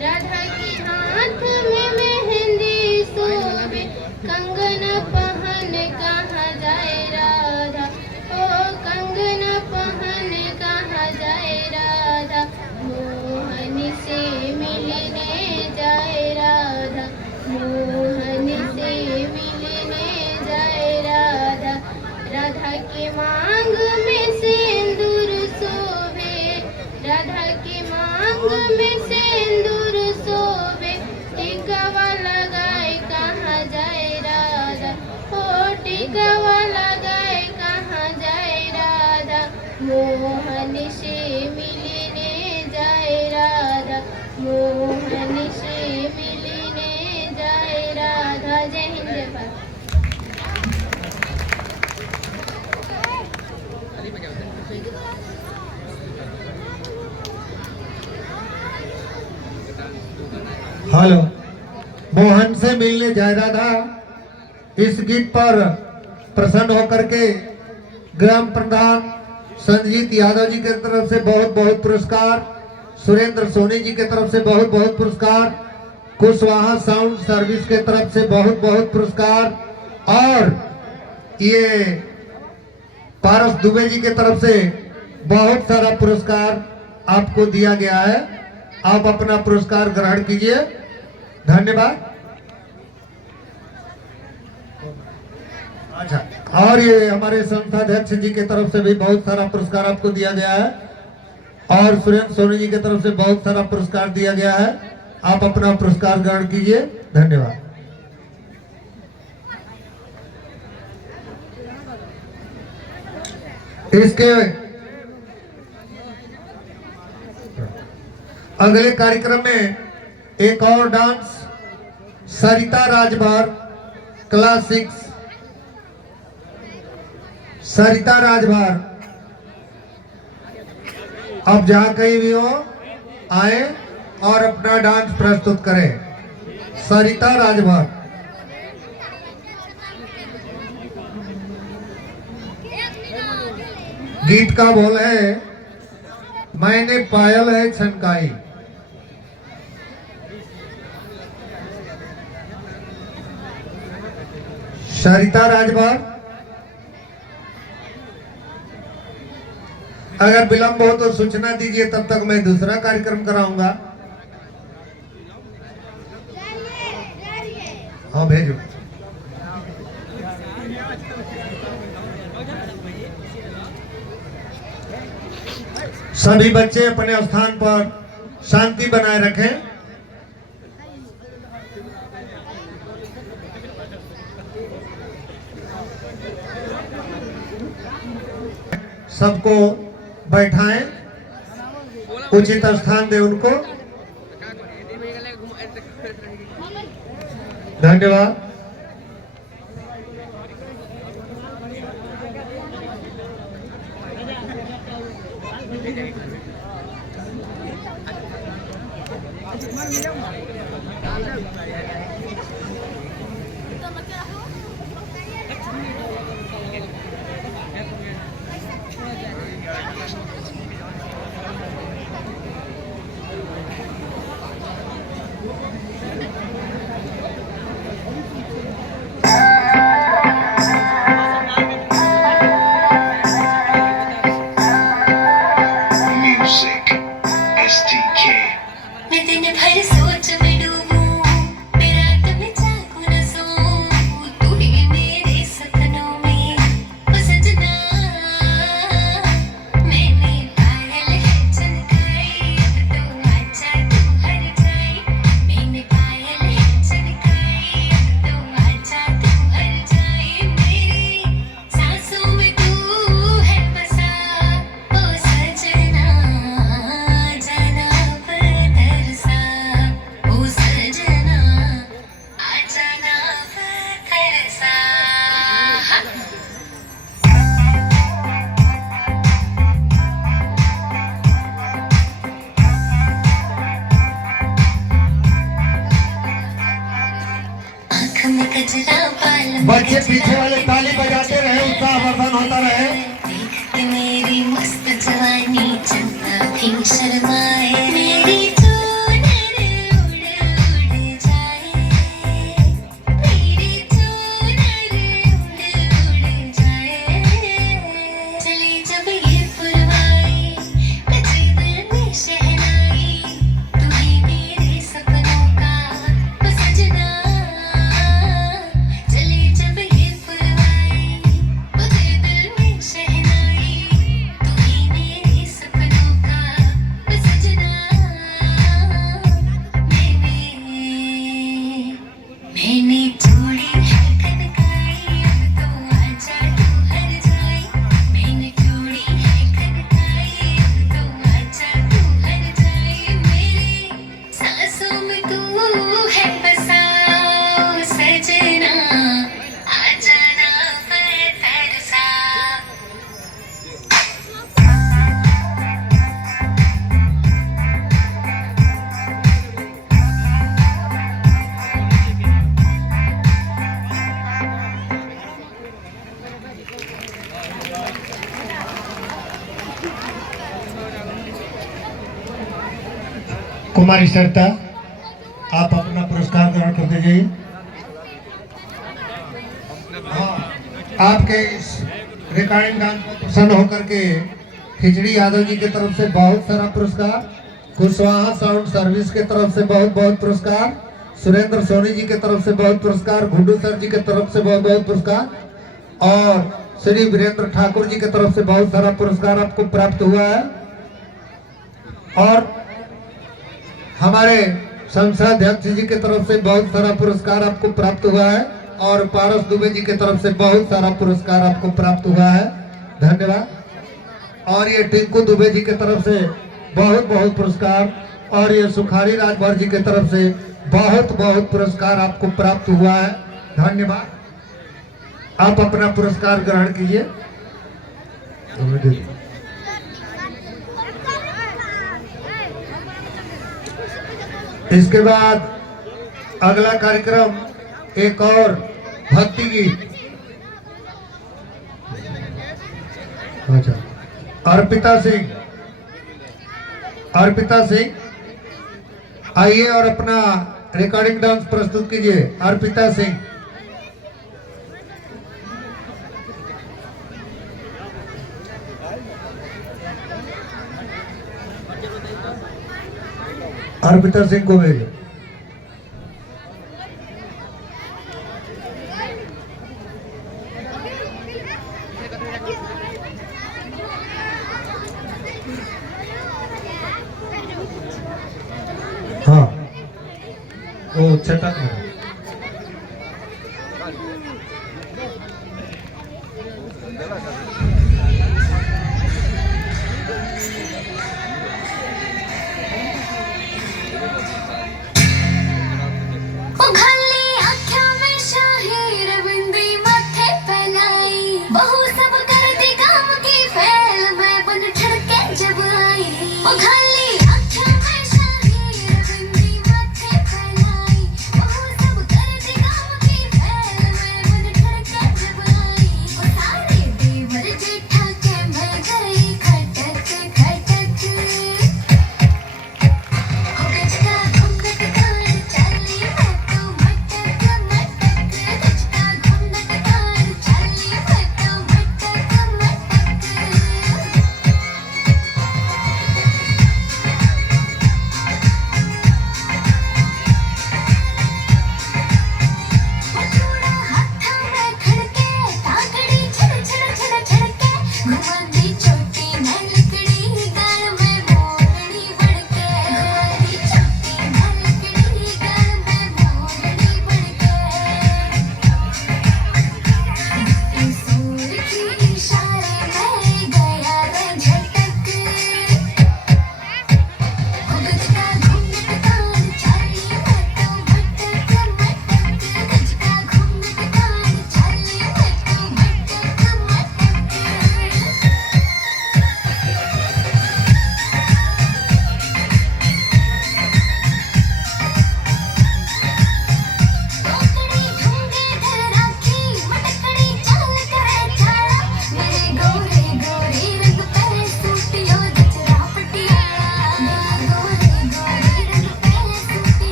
राधा के हाथ में मेहंदी शोभे, कंगन पहन कहाँ जाए राधा, ओ कंगन पहन कहाँ जाए राधा, मोहन से मिलने जाए राधा, मोहन से मिलने जाए राधा। राधा के मांग में सिंदूर शोभे, राधा के मांग में सिंदूर शोभे, टिकावा लगाए कहाँ जाए राधा, हो टिकावा लगाए कहाँ जाए राधा, मोहन से मिलने जाए राधा, मोहन से मिलने जाए राधा। जय हिंद जय भारत। हेलो, मोहन से मिलने जाए राधा, इस गीत पर प्रसन्न होकर के ग्राम प्रधान संजीत यादव जी की तरफ से बहुत बहुत पुरस्कार, सुरेंद्र सोनी जी की तरफ से बहुत बहुत पुरस्कार, कुशवाहा साउंड सर्विस के तरफ से बहुत बहुत पुरस्कार और ये पारस दुबे जी की तरफ से बहुत सारा पुरस्कार आपको दिया गया है। आप अपना पुरस्कार ग्रहण कीजिए। धन्यवाद। अच्छा, और ये हमारे संस्था अध्यक्ष जी की तरफ से भी बहुत सारा पुरस्कार आपको दिया गया है और सुरेंद्र सोनी जी की तरफ से बहुत सारा पुरस्कार दिया गया है। आप अपना पुरस्कार ग्रहण कीजिए। धन्यवाद। इसके अगले कार्यक्रम में एक और डांस सरिता राजभर क्लास 6, सरिता राजभर अब जहां कहीं भी हो आए और अपना डांस प्रस्तुत करें। सरिता राजभर। गीत का बोल है मैंने पायल है छनकाई। सरिता राजभर। अगर विलंब हो तो सूचना दीजिए, तब तक मैं दूसरा कार्यक्रम कराऊंगा। हाँ भेजो। सभी बच्चे अपने स्थान पर शांति बनाए रखें। सबको बैठाएं, उचित स्थान दें उनको। धन्यवाद। Music, STK. मैं दिन भर सोच में डूबूं, मैं रात में जागूं न सोऊं, तू ही मेरे सपनों में ओ सजना। मैंने पायल है चमकाई, अब तो आजा तू हर जाए। मैंने पायल है चमकाई, अब तो आजा तू हर जाए। मेरी सांसों में तू है बसा ओ सजना, जाना बदरसा ओ सजना, आ जाना बदरसा। आँख में गजरा, बाल में बच्चे गजरा, पीछे वाले ताली बजाते रहे, उत्साहवर्धन होता रहे। देख के मेरी मस्त जवानी चंदा भी शर्माए। मेरी चूनर उड़ उड़ जाए, मेरी चूनर उड़ उड़ जाए। चली जब ये पुरवाई, बजे दिल में शहनाई, तू ही मेरे सपनों का ओ सजना। चली जब ये पुरवाई, बजे दिल में शहनाई, तू ही मेरे सपनों का ओ सजना। मैंने चूड़ी है खनकाई, अब तो आजा तू हर जाए। मैंने चूड़ी है खनकाई, अब तो आजा तू हर जाए। मेरी सांसों में तू है बसा ओ सजना, आ जाना बदरसा। कुमारी सरिता, आप अपना पुरस्कार ग्रहण कर दीजिए। हाँ, आपके इस रिकॉर्डिंग गान को प्रसन्न होकर के खिचड़ी यादव जी की तरफ से बहुत सारा पुरस्कार, कुशवाहा साउंड सर्विस के तरफ से बहुत बहुत पुरस्कार, सुरेंद्र सोनी जी के तरफ से बहुत पुरस्कार, गुड्डू सर जी के तरफ से बहुत बहुत पुरस्कार, और श्री वीरेंद्र ठाकुर जी के तरफ से बहुत सारा पुरस्कार आपको प्राप्त हुआ है। और हमारे संसदाध्यक्ष जी की तरफ से बहुत सारा पुरस्कार आपको प्राप्त हुआ है, और पारस दुबे जी की तरफ से बहुत सारा पुरस्कार आपको प्राप्त हुआ है। धन्यवाद। और ये टिंकू दुबे जी की तरफ से बहुत बहुत पुरस्कार, और ये सुखारी राजभर जी की तरफ से बहुत बहुत पुरस्कार आपको प्राप्त हुआ है। धन्यवाद। आप अपना पुरस्कार ग्रहण कीजिए। इसके बाद अगला कार्यक्रम एक और भक्ति गीत। अच्छा, अर्पिता सिंह आइए और अपना रिकॉर्डिंग डांस प्रस्तुत कीजिए। अर्पिता सिंह। अर्पिता सिंह को भेजो। हाँ वो छठा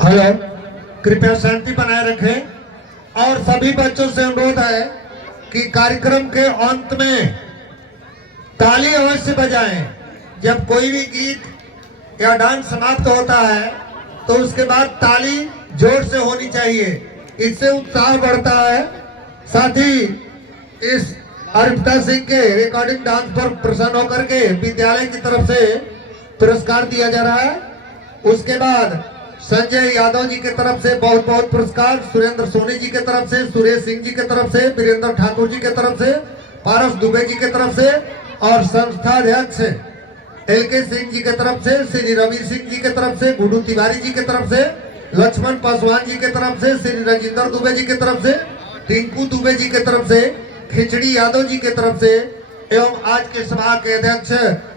हेलो, कृपया शांति बनाए रखें और सभी बच्चों से अनुरोध है कि कार्यक्रम के अंत में ताली अवश्य बजाएं। जब कोई भी गीत या डांस समाप्त होता है तो उसके बाद ताली जोर से होनी चाहिए, इससे उत्साह बढ़ता है। साथ ही इस अर्पिता सिंह के रिकॉर्डिंग डांस पर प्रसन्न होकर के विद्यालय की तरफ से पुरस्कार दिया जा रहा है। उसके बाद संजय यादव जी के तरफ से बहुत बहुत पुरस्कार, सुरेंद्र सोनी जी के तरफ से, सुरेश सिंह जी के तरफ से, वीरेंद्र ठाकुर जी के तरफ से, पारस दुबे जी के तरफ से और संस्था अध्यक्ष LK सिंह जी के तरफ से, श्री रवि सिंह जी के तरफ से, गुड्डू तिवारी जी के तरफ से, लक्ष्मण पासवान जी के तरफ से, श्री राजेंद्र दुबे जी के तरफ से, टिंकू दुबे जी के तरफ से, खिचड़ी यादव जी के तरफ से एवं आज के सभा के अध्यक्ष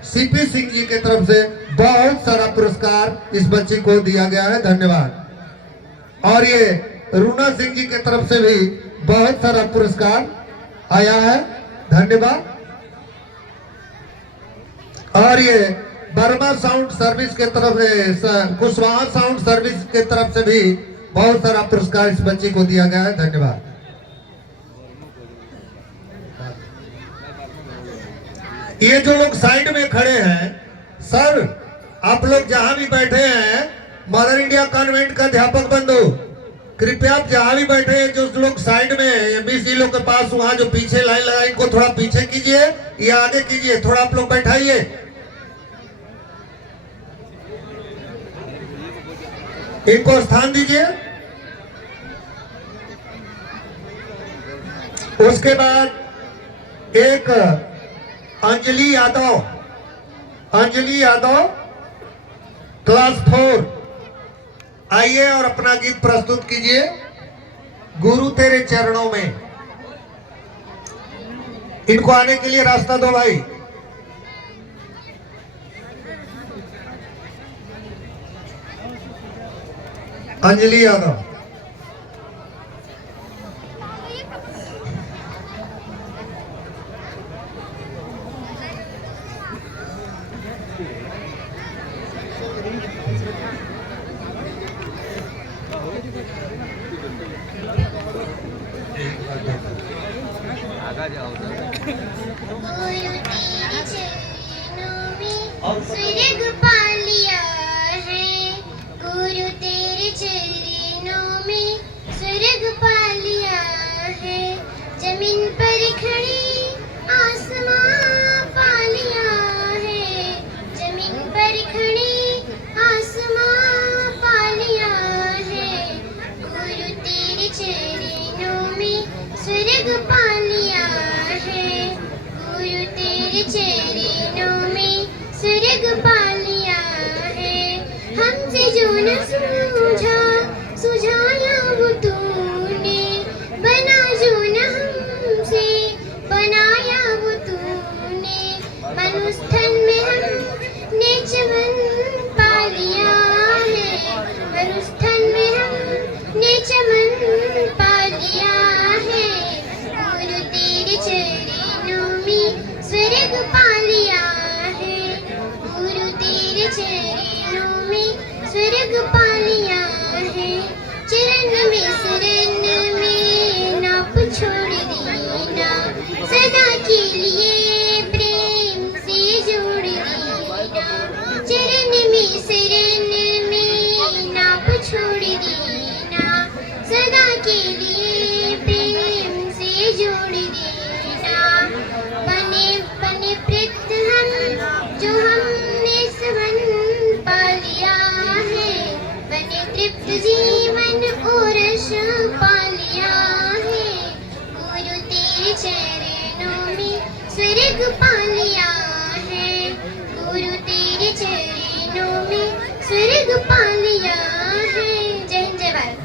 CP सिंह जी के तरफ से बहुत सारा पुरस्कार इस बच्ची को दिया गया है। धन्यवाद। और ये रूना सिंह जी के तरफ से भी बहुत सारा पुरस्कार आया है। धन्यवाद। और ये बर्मा साउंड सर्विस के तरफ से, कुशवाहा साउंड सर्विस के तरफ से भी बहुत सारा पुरस्कार इस बच्ची को दिया गया है। धन्यवाद। ये जो लोग साइड में खड़े हैं सर, आप लोग जहां भी बैठे हैं, मदर इंडिया कॉन्वेंट का अध्यापक बंधु, कृपया आप जहां भी बैठे हैं, जो लोग साइड में एमबीसी लोग के पास वहां जो पीछे लाइन लगा, इनको थोड़ा पीछे कीजिए या आगे कीजिए, थोड़ा आप लोग बैठाइए। इनको स्थान दीजिए। उसके बाद एक अंजलि यादव क्लास 4 आइए और अपना गीत प्रस्तुत कीजिए, गुरु तेरे चरणों में। इनको आने के लिए रास्ता दो भाई। अंजलि यादव। स्वर्ग पा लिया है, गुरु तेरे चरणों में स्वर्ग पा लिया है, जमीन पर खड़ी आसमां पा लिया है, जमीन पर खड़ी आसमां पा लिया है, गुरु तेरे चरणों में स्वर्ग पा लिया है, गुरु तेरे चरणों में स्वर्ग पा लिया है। हमसे जो न सुझाया वो तूने, बना जो न हमसे बनाया वो तूने, मनुष्यन में हमने चमन पा लिया है, मनुष्यन में हमने चमन पा लिया है, गुरु तेरे चरणों में स्वर्ग पा लिया है, गुरु तेरे चरणों में स्वर्ग पा लिया है, चरण में नाप छोड़ देना, सदा के लिए प्रेम से जोड़ देना, चरण में नाप छोड़ देना, सदा के लिए प्रेम से जोड़ देना, बने बने प्रीत हम जो हमने सबन पा लिया है, बने तृप्त जीवन और पा लिया है, गुरु तेरे चरणों में स्वर्ग पा लिया है, गुरु तेरे चरणों में स्वर्ग पा लिया है। जय हिंद जय भारत।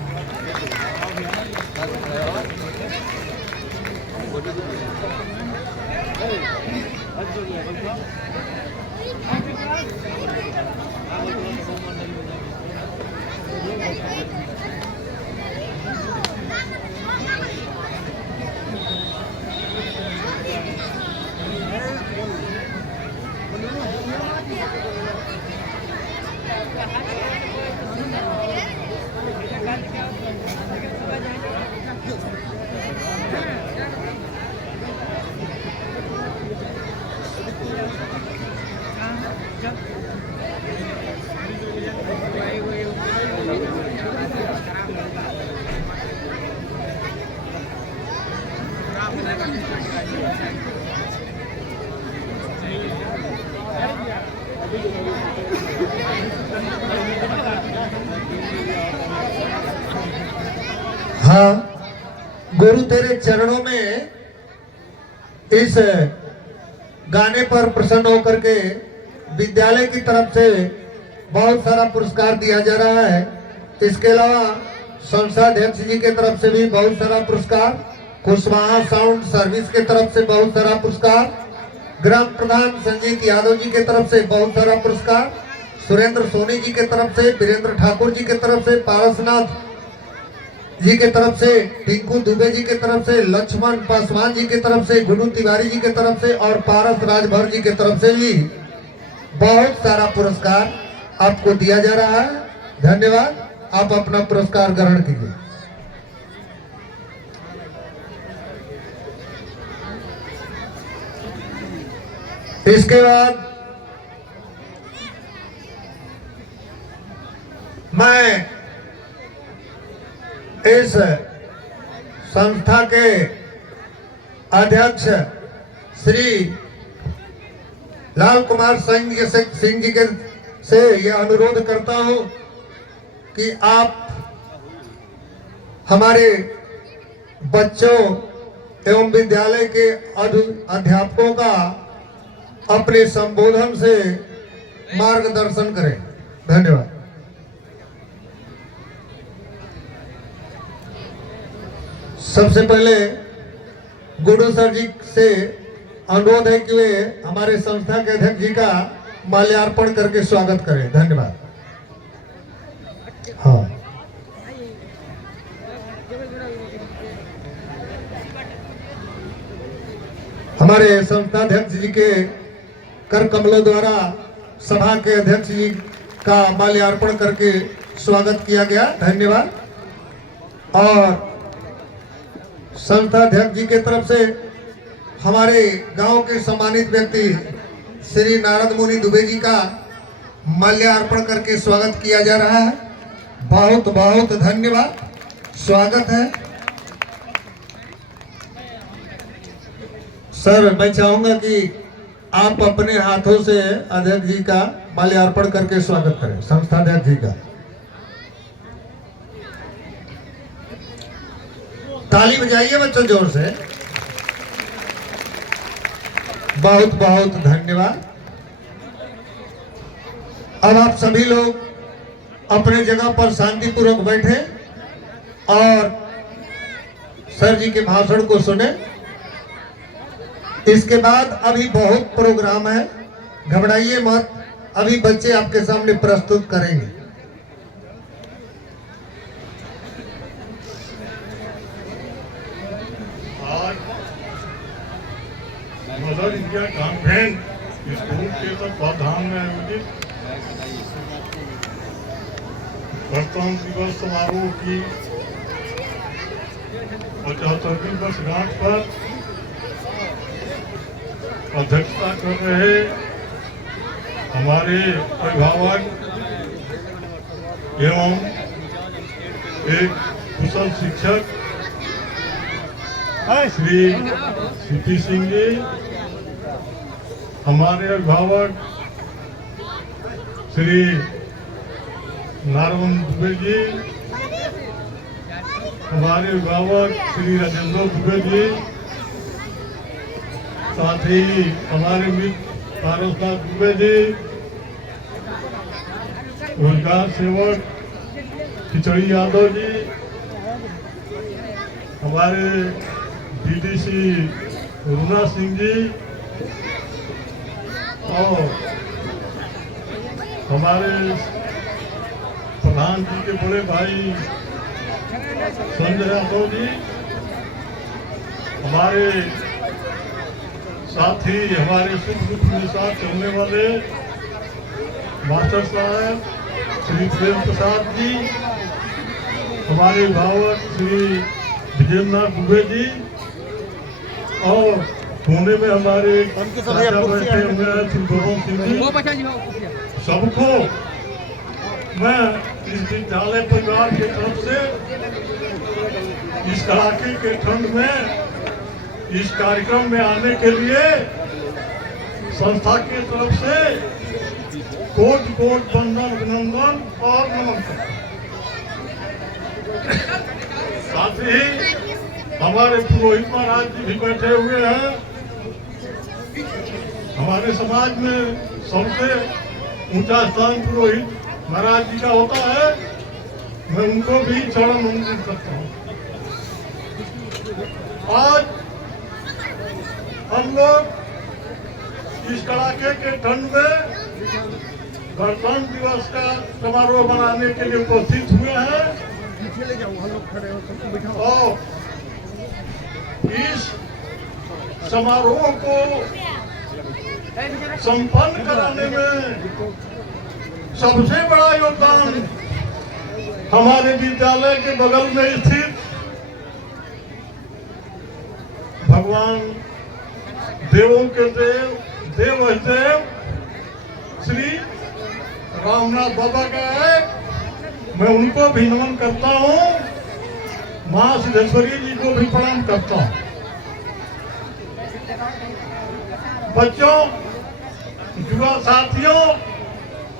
हाँ, गुरु तेरे चरणों में इस गाने पर प्रसन्न होकर के विद्यालय की तरफ से बहुत सारा पुरस्कार दिया जा रहा है। इसके अलावा संस्थाध्यक्ष जी के तरफ से भी बहुत सारा पुरस्कार, कुशवाहा साउंड सर्विस के तरफ से बहुत सारा पुरस्कार, ग्राम प्रधान संजीत यादव जी के तरफ से बहुत सारा पुरस्कार, सुरेंद्र सोनी जी के तरफ से, वीरेंद्र ठाकुर जी के तरफ से, पारसनाथ जी के तरफ से, टिंकू दुबे जी के तरफ से, लक्ष्मण पासवान जी के तरफ से, गुरु तिवारी जी के तरफ से और पारस राजभर जी के तरफ से भी बहुत सारा पुरस्कार आपको दिया जा रहा है। धन्यवाद। आप अपना पुरस्कार ग्रहण कीजिए। इसके बाद मैं इस संस्था के अध्यक्ष श्री लाल कुमार सिंह जी के से यह अनुरोध करता हूं कि आप हमारे बच्चों एवं विद्यालय के अध्यापकों का अपने संबोधन से मार्गदर्शन करें। धन्यवाद। सबसे पहले गुरु सर जी से अनुरोध है कि वे हमारे संस्था के अध्यक्ष जी का माल्यार्पण करके स्वागत करें। धन्यवाद। हाँ, हमारे संस्था अध्यक्ष जी के कर कमलों द्वारा सभा के अध्यक्ष जी का माल्यार्पण करके स्वागत किया गया। धन्यवाद। और संस्था अध्यक्ष जी के तरफ से हमारे गांव के सम्मानित व्यक्ति श्री नारद मुनि दुबे जी का माल्यार्पण करके स्वागत किया जा रहा है। बहुत बहुत धन्यवाद, स्वागत है। सर, मैं चाहूंगा कि आप अपने हाथों से अध्यक्ष जी का माल्यार्पण करके स्वागत करें, संस्था अध्यक्ष जी का। ताली बजाइए बच्चों जोर से। बहुत बहुत धन्यवाद। अब आप सभी लोग अपने जगह पर शांतिपूर्वक बैठे और सर जी के भाषण को सुने। इसके बाद अभी बहुत प्रोग्राम है, घबराइए मत। अभी बच्चे आपके सामने प्रस्तुत करेंगे। मदर इंडिया कॉन्वेंट स्कूल के तत्वाधान में आयोजित गणतंत्र दिवस समारोह की 75वीं वर्षगांठ पर अध्यक्षता कर रहे हमारे अभिभावक एवं एक कुशल शिक्षक श्री सीपी सिंह जी, हमारे अभिभावक श्री नारद दुबे जी, हमारे अभिभावक श्री राजेंद्र दुबे जी, साथ ही हमारे मित्र पारसनाथ दुबे जी, रोजगार सेवक खिचड़ी यादव जी, हमारे डीडीसी रुना सिंह जी और हमारे प्रधान जी के बड़े भाई संजय यादव जी, हमारे साथ ही हमारे सुख दुख के साथ चलने वाले मास्टर साहब श्री प्रेम प्रसाद जी, हमारे भावक श्री विजेंद्र दुबे जी और पुणे में हमारे चाचा बैठे हुए हैं श्री गोविंद सिंह जी। सबको मैं इस विद्यालय परिवार के तरफ से इस कड़ाके के ठंड में इस कार्यक्रम में आने के लिए संस्था की तरफ से कोटि कोटि वंदन अभिनंदन और नमन। साथ ही हमारे पुरोहित महाराज जी भी बैठे हुए हैं। हमारे समाज में सबसे ऊंचा स्थान पुरोहित महाराज जी का होता है। मैं उनको भी चरण वंदन करता हूँ। आज हम लोग इस कड़ाके के ठंड में गणतंत्र दिवस का समारोह मनाने के लिए उपस्थित हुए हैं और इस समारोह को संपन्न कराने में सबसे बड़ा योगदान हमारे विद्यालय के बगल में स्थित भगवान देवों के देव देवदेव श्री रामनाथ बाबा का है। मैं उनको भी नमन करता हूँ, माँ सिद्धेश्वरी जी को भी प्रणाम करता हूँ। बच्चों, युवा साथियों,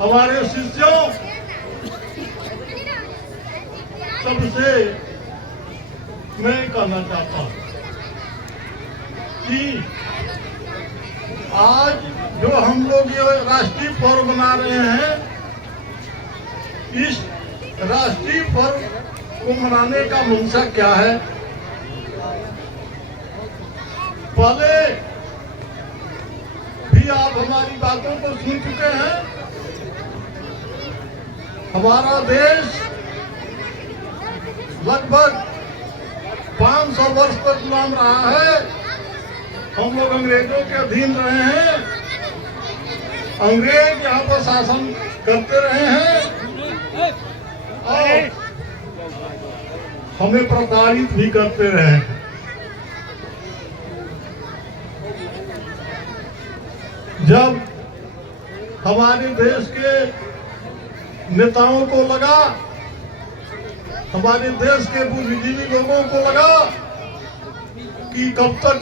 हमारे शिष्यों, सबसे मैं कहना चाहता हूँ कि आज जो हम लोग ये राष्ट्रीय पर्व मना रहे हैं, इस राष्ट्रीय पर्व को मनाने का मंशा क्या है? पहले भी आप हमारी बातों को सुन चुके हैं। हमारा देश लगभग 500 वर्ष तक गुलाम रहा है। हम लोग अंग्रेजों के अधीन रहे हैं, अंग्रेज यहाँ पर शासन करते रहे हैं और हमें प्रताड़ित भी करते रहे हैं। जब हमारे देश के नेताओं को लगा, हमारे देश के बुद्धिजीवी लोगों को लगा कि कब तक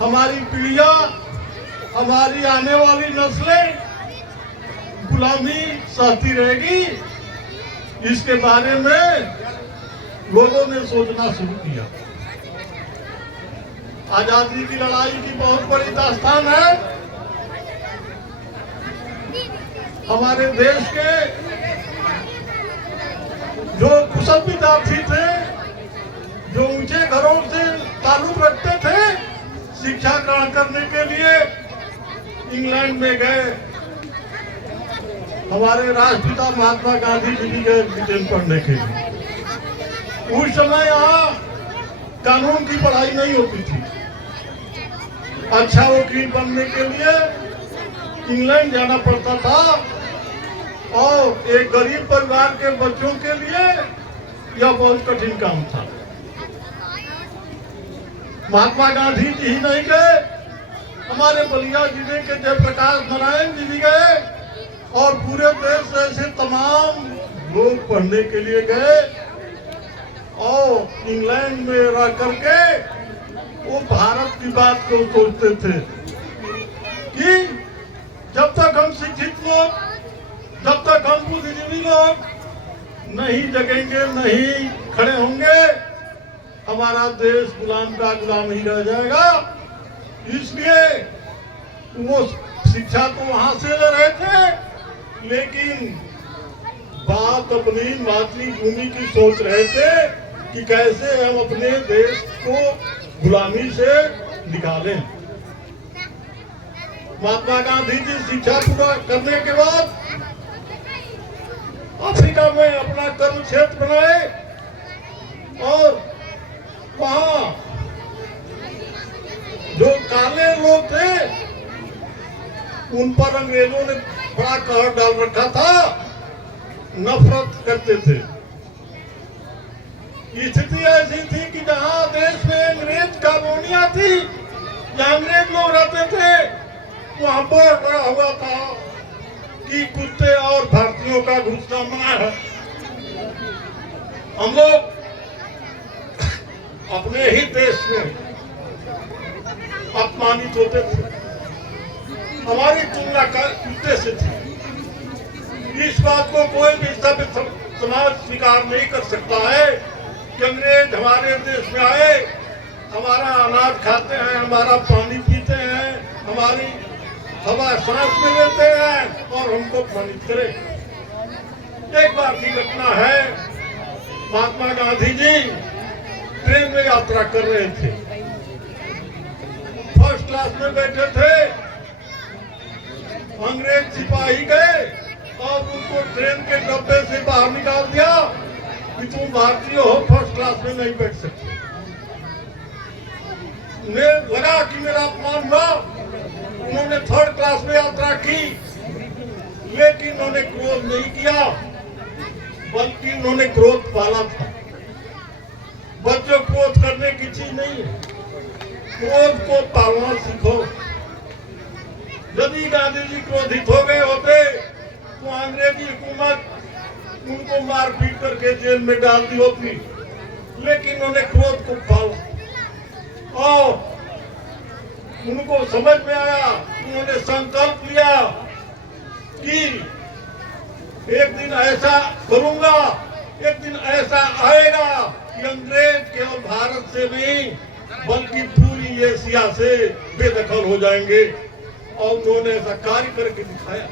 हमारी पीढ़ियां, हमारी आने वाली नस्लें गुलामी सहती रहेगी, इसके बारे में लोगों ने सोचना शुरू किया। आजादी की लड़ाई की बहुत बड़ी दास्तान है। हमारे देश के जो कुशल विद्यार्थी थे, जो ऊंचे घरों से ताल्लुक रखते थे, शिक्षा ग्रहण करने के लिए इंग्लैंड में गए। हमारे राष्ट्रपिता महात्मा गांधी जी भी गए ब्रिटेन पढ़ने के लिए। उस समय यहाँ कानून की पढ़ाई नहीं होती थी। अच्छा वकील बनने के लिए इंग्लैंड जाना पड़ता था और एक गरीब परिवार के बच्चों के लिए यह बहुत कठिन काम था। महात्मा गांधी जी ही नहीं गए, हमारे बलिया जिले के जयप्रकाश नारायण जी भी गए और पूरे देश से ऐसे तमाम लोग पढ़ने के लिए गए और इंग्लैंड में रह करके वो भारत की बात को सोचते थे कि जब तक हम शिक्षित लोग, जब तक हम बुद्धिजीवी लोग नहीं जगेंगे, नहीं खड़े होंगे, हमारा देश गुलाम का गुलाम ही रह जाएगा। इसलिए वो शिक्षा तो वहां से ले रहे थे, लेकिन बात अपनी मातृभूमि की सोच रहे थे कि कैसे हम अपने देश को गुलामी से निकालें। महात्मा गांधी जी शिक्षा पूरा करने के बाद अफ्रीका में अपना कर्म क्षेत्र बनाए और वहां जो काले लोग थे उन पर अंग्रेजों ने बड़ा कहर डाल रखा था, नफरत करते थे। स्थिति ऐसी थी कि जहां देश में अंग्रेज कॉलोनियां थी, जहां अंग्रेज लोग रहते थे, वहां बोर्ड लगा हुआ था कि कुत्ते और भारतीयों का घुसना मना है। हम लोग अपने ही देश में अपमानित होते थे, हमारी तुलना कुत्ते से थी। इस बात को कोई भी सभ्य समाज स्वीकार नहीं कर सकता है कि अंग्रेज हमारे देश में आए, हमारा अनाज खाते हैं, हमारा पानी पीते हैं, हमारी हवा सांस में लेते हैं और हमको अपमानित करें। एक बार की घटना है, महात्मा गांधी जी ट्रेन में यात्रा कर रहे थे, फर्स्ट क्लास में बैठे थे। अंग्रेज सिपाही गए और उनको ट्रेन के डब्बे से बाहर निकाल दिया कि तुम भारतीय हो, फर्स्ट क्लास में नहीं बैठ सकते। उन्हें लगा कि मेरा अपमान हुआ, उन्होंने थर्ड क्लास में यात्रा की, लेकिन उन्होंने क्रोध नहीं किया, बल्कि उन्होंने क्रोध पाला था। बच्चों, क्रोध करने की चीज नहीं है, क्रोध को पालना सीखो। यदि गांधी जी क्रोधित हो गए होते तो अंग्रेजी हुकूमत उनको मार पीट करके जेल में डाल दी होती, लेकिन उन्हें क्रोध को पाला और उनको समझ में आया, उन्होंने संकल्प लिया कि एक दिन ऐसा करूंगा, एक दिन ऐसा आएगा कि अंग्रेज केवल भारत से नहीं बल्कि पूरी एशिया से बेदखल हो जाएंगे। और उन्होंने ऐसा कार्य करके दिखाया।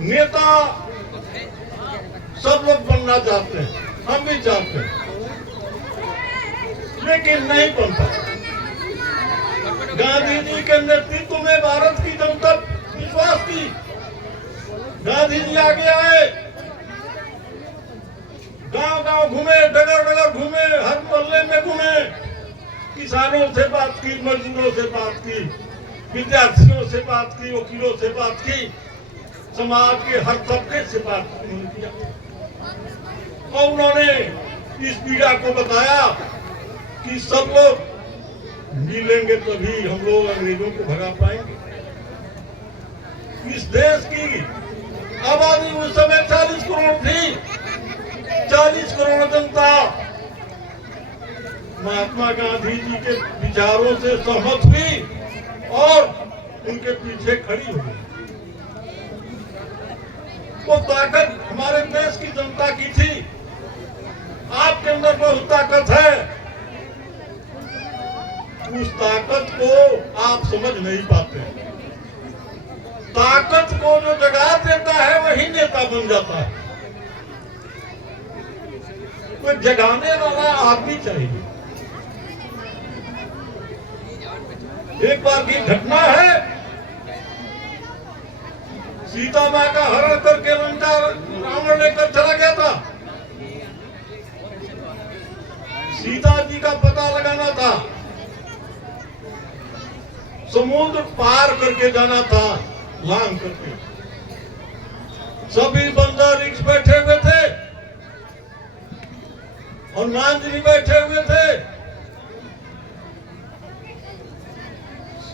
नेता सब लोग बनना चाहते हैं, हम भी चाहते हैं, लेकिन नहीं बन पाते। गांधी जी के नेतृत्व में भारत की जनता विश्वास की। गांधी जी आगे आए, गांव गांव घूमे, डगर डगर घूमे, हर मोहल्ले में घूमे, किसानों से बात की, मजदूरों से बात की, विद्यार्थियों से बात की, वकीलों से बात की, समाज के हर तबके से बात किया। और उन्होंने इस पीड़ा को बताया कि सब लोग मिलेंगे तभी हम लोग अंग्रेजों को भगा पाएंगे। इस देश की आबादी उस समय 40 करोड़ थी। 40 करोड़ जनता महात्मा गांधी जी के विचारों से सहमत हुई और उनके पीछे खड़ी हो गई। वो ताकत हमारे देश की जनता की थी। आपके अंदर बहुत ताकत है, उस ताकत को आप समझ नहीं पाते। ताकत को जो जगा देता है वही नेता बन जाता है। कोई जगाने वाला आदमी चाहिए। एक बार की घटना है, सीता माँ का हरण करके लंका रावण लेकर चला गया था। सीता जी का पता लगाना था, समुद्र पार करके जाना था, लांग करके। सभी बंदर रिक्स बैठे हुए थे, हनुमान जी भी बैठे हुए थे।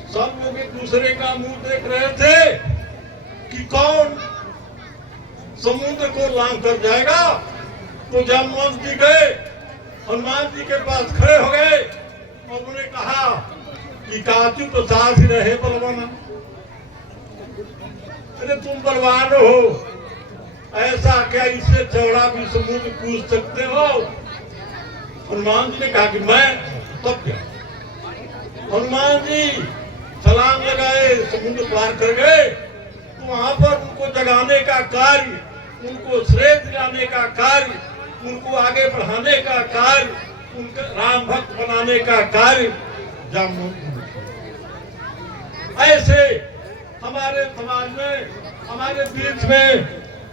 सब लोग एक दूसरे का मुंह देख रहे थे कि कौन समुद्र को लांग कर जाएगा। तो जामवंत जी गए, हनुमान जी के पास खड़े हो गए और उन्होंने कहा कि काचू तो साथ ही रहे बलवान। अरे तुम बलवान हो, ऐसा क्या इससे चौड़ा भी समुद्र कूद सकते हो? हनुमान जी ने कहा कि मैं, तब क्या? हनुमान जी छलांग लगाए, समुद्र पार कर गए। तो वहां पर उनको जगाने का कार्य, उनको श्रेय दिलाने का कार्य, उनको आगे बढ़ाने का कार्य, उनका राम भक्त बनाने का कार्य जामवंत ने किया। ऐसे हमारे समाज में, हमारे बीच में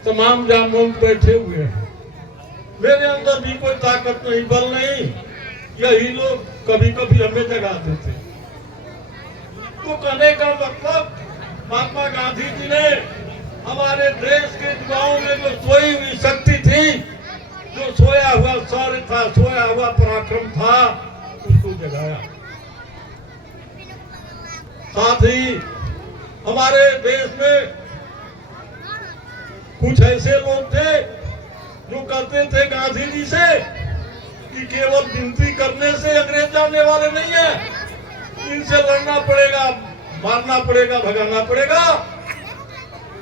तमाम जामवंत बैठे हुए हैं। मेरे अंदर भी कोई ताकत नहीं, बल नहीं, यही लोग कभी कभी हमें जगाते थे। तो कहने का मतलब, महात्मा गांधी जी ने हमारे देश के युवाओं में जो सोई हुई शक्ति थी, जो सोया हुआ शौर्य था, सोया हुआ पराक्रम था, उसको जगाया। साथ ही हमारे देश में कुछ ऐसे लोग थे जो कहते थे गांधी जी से कि केवल विनती करने से अंग्रेज जाने वाले नहीं है, इनसे लड़ना पड़ेगा, मारना पड़ेगा, भगाना पड़ेगा।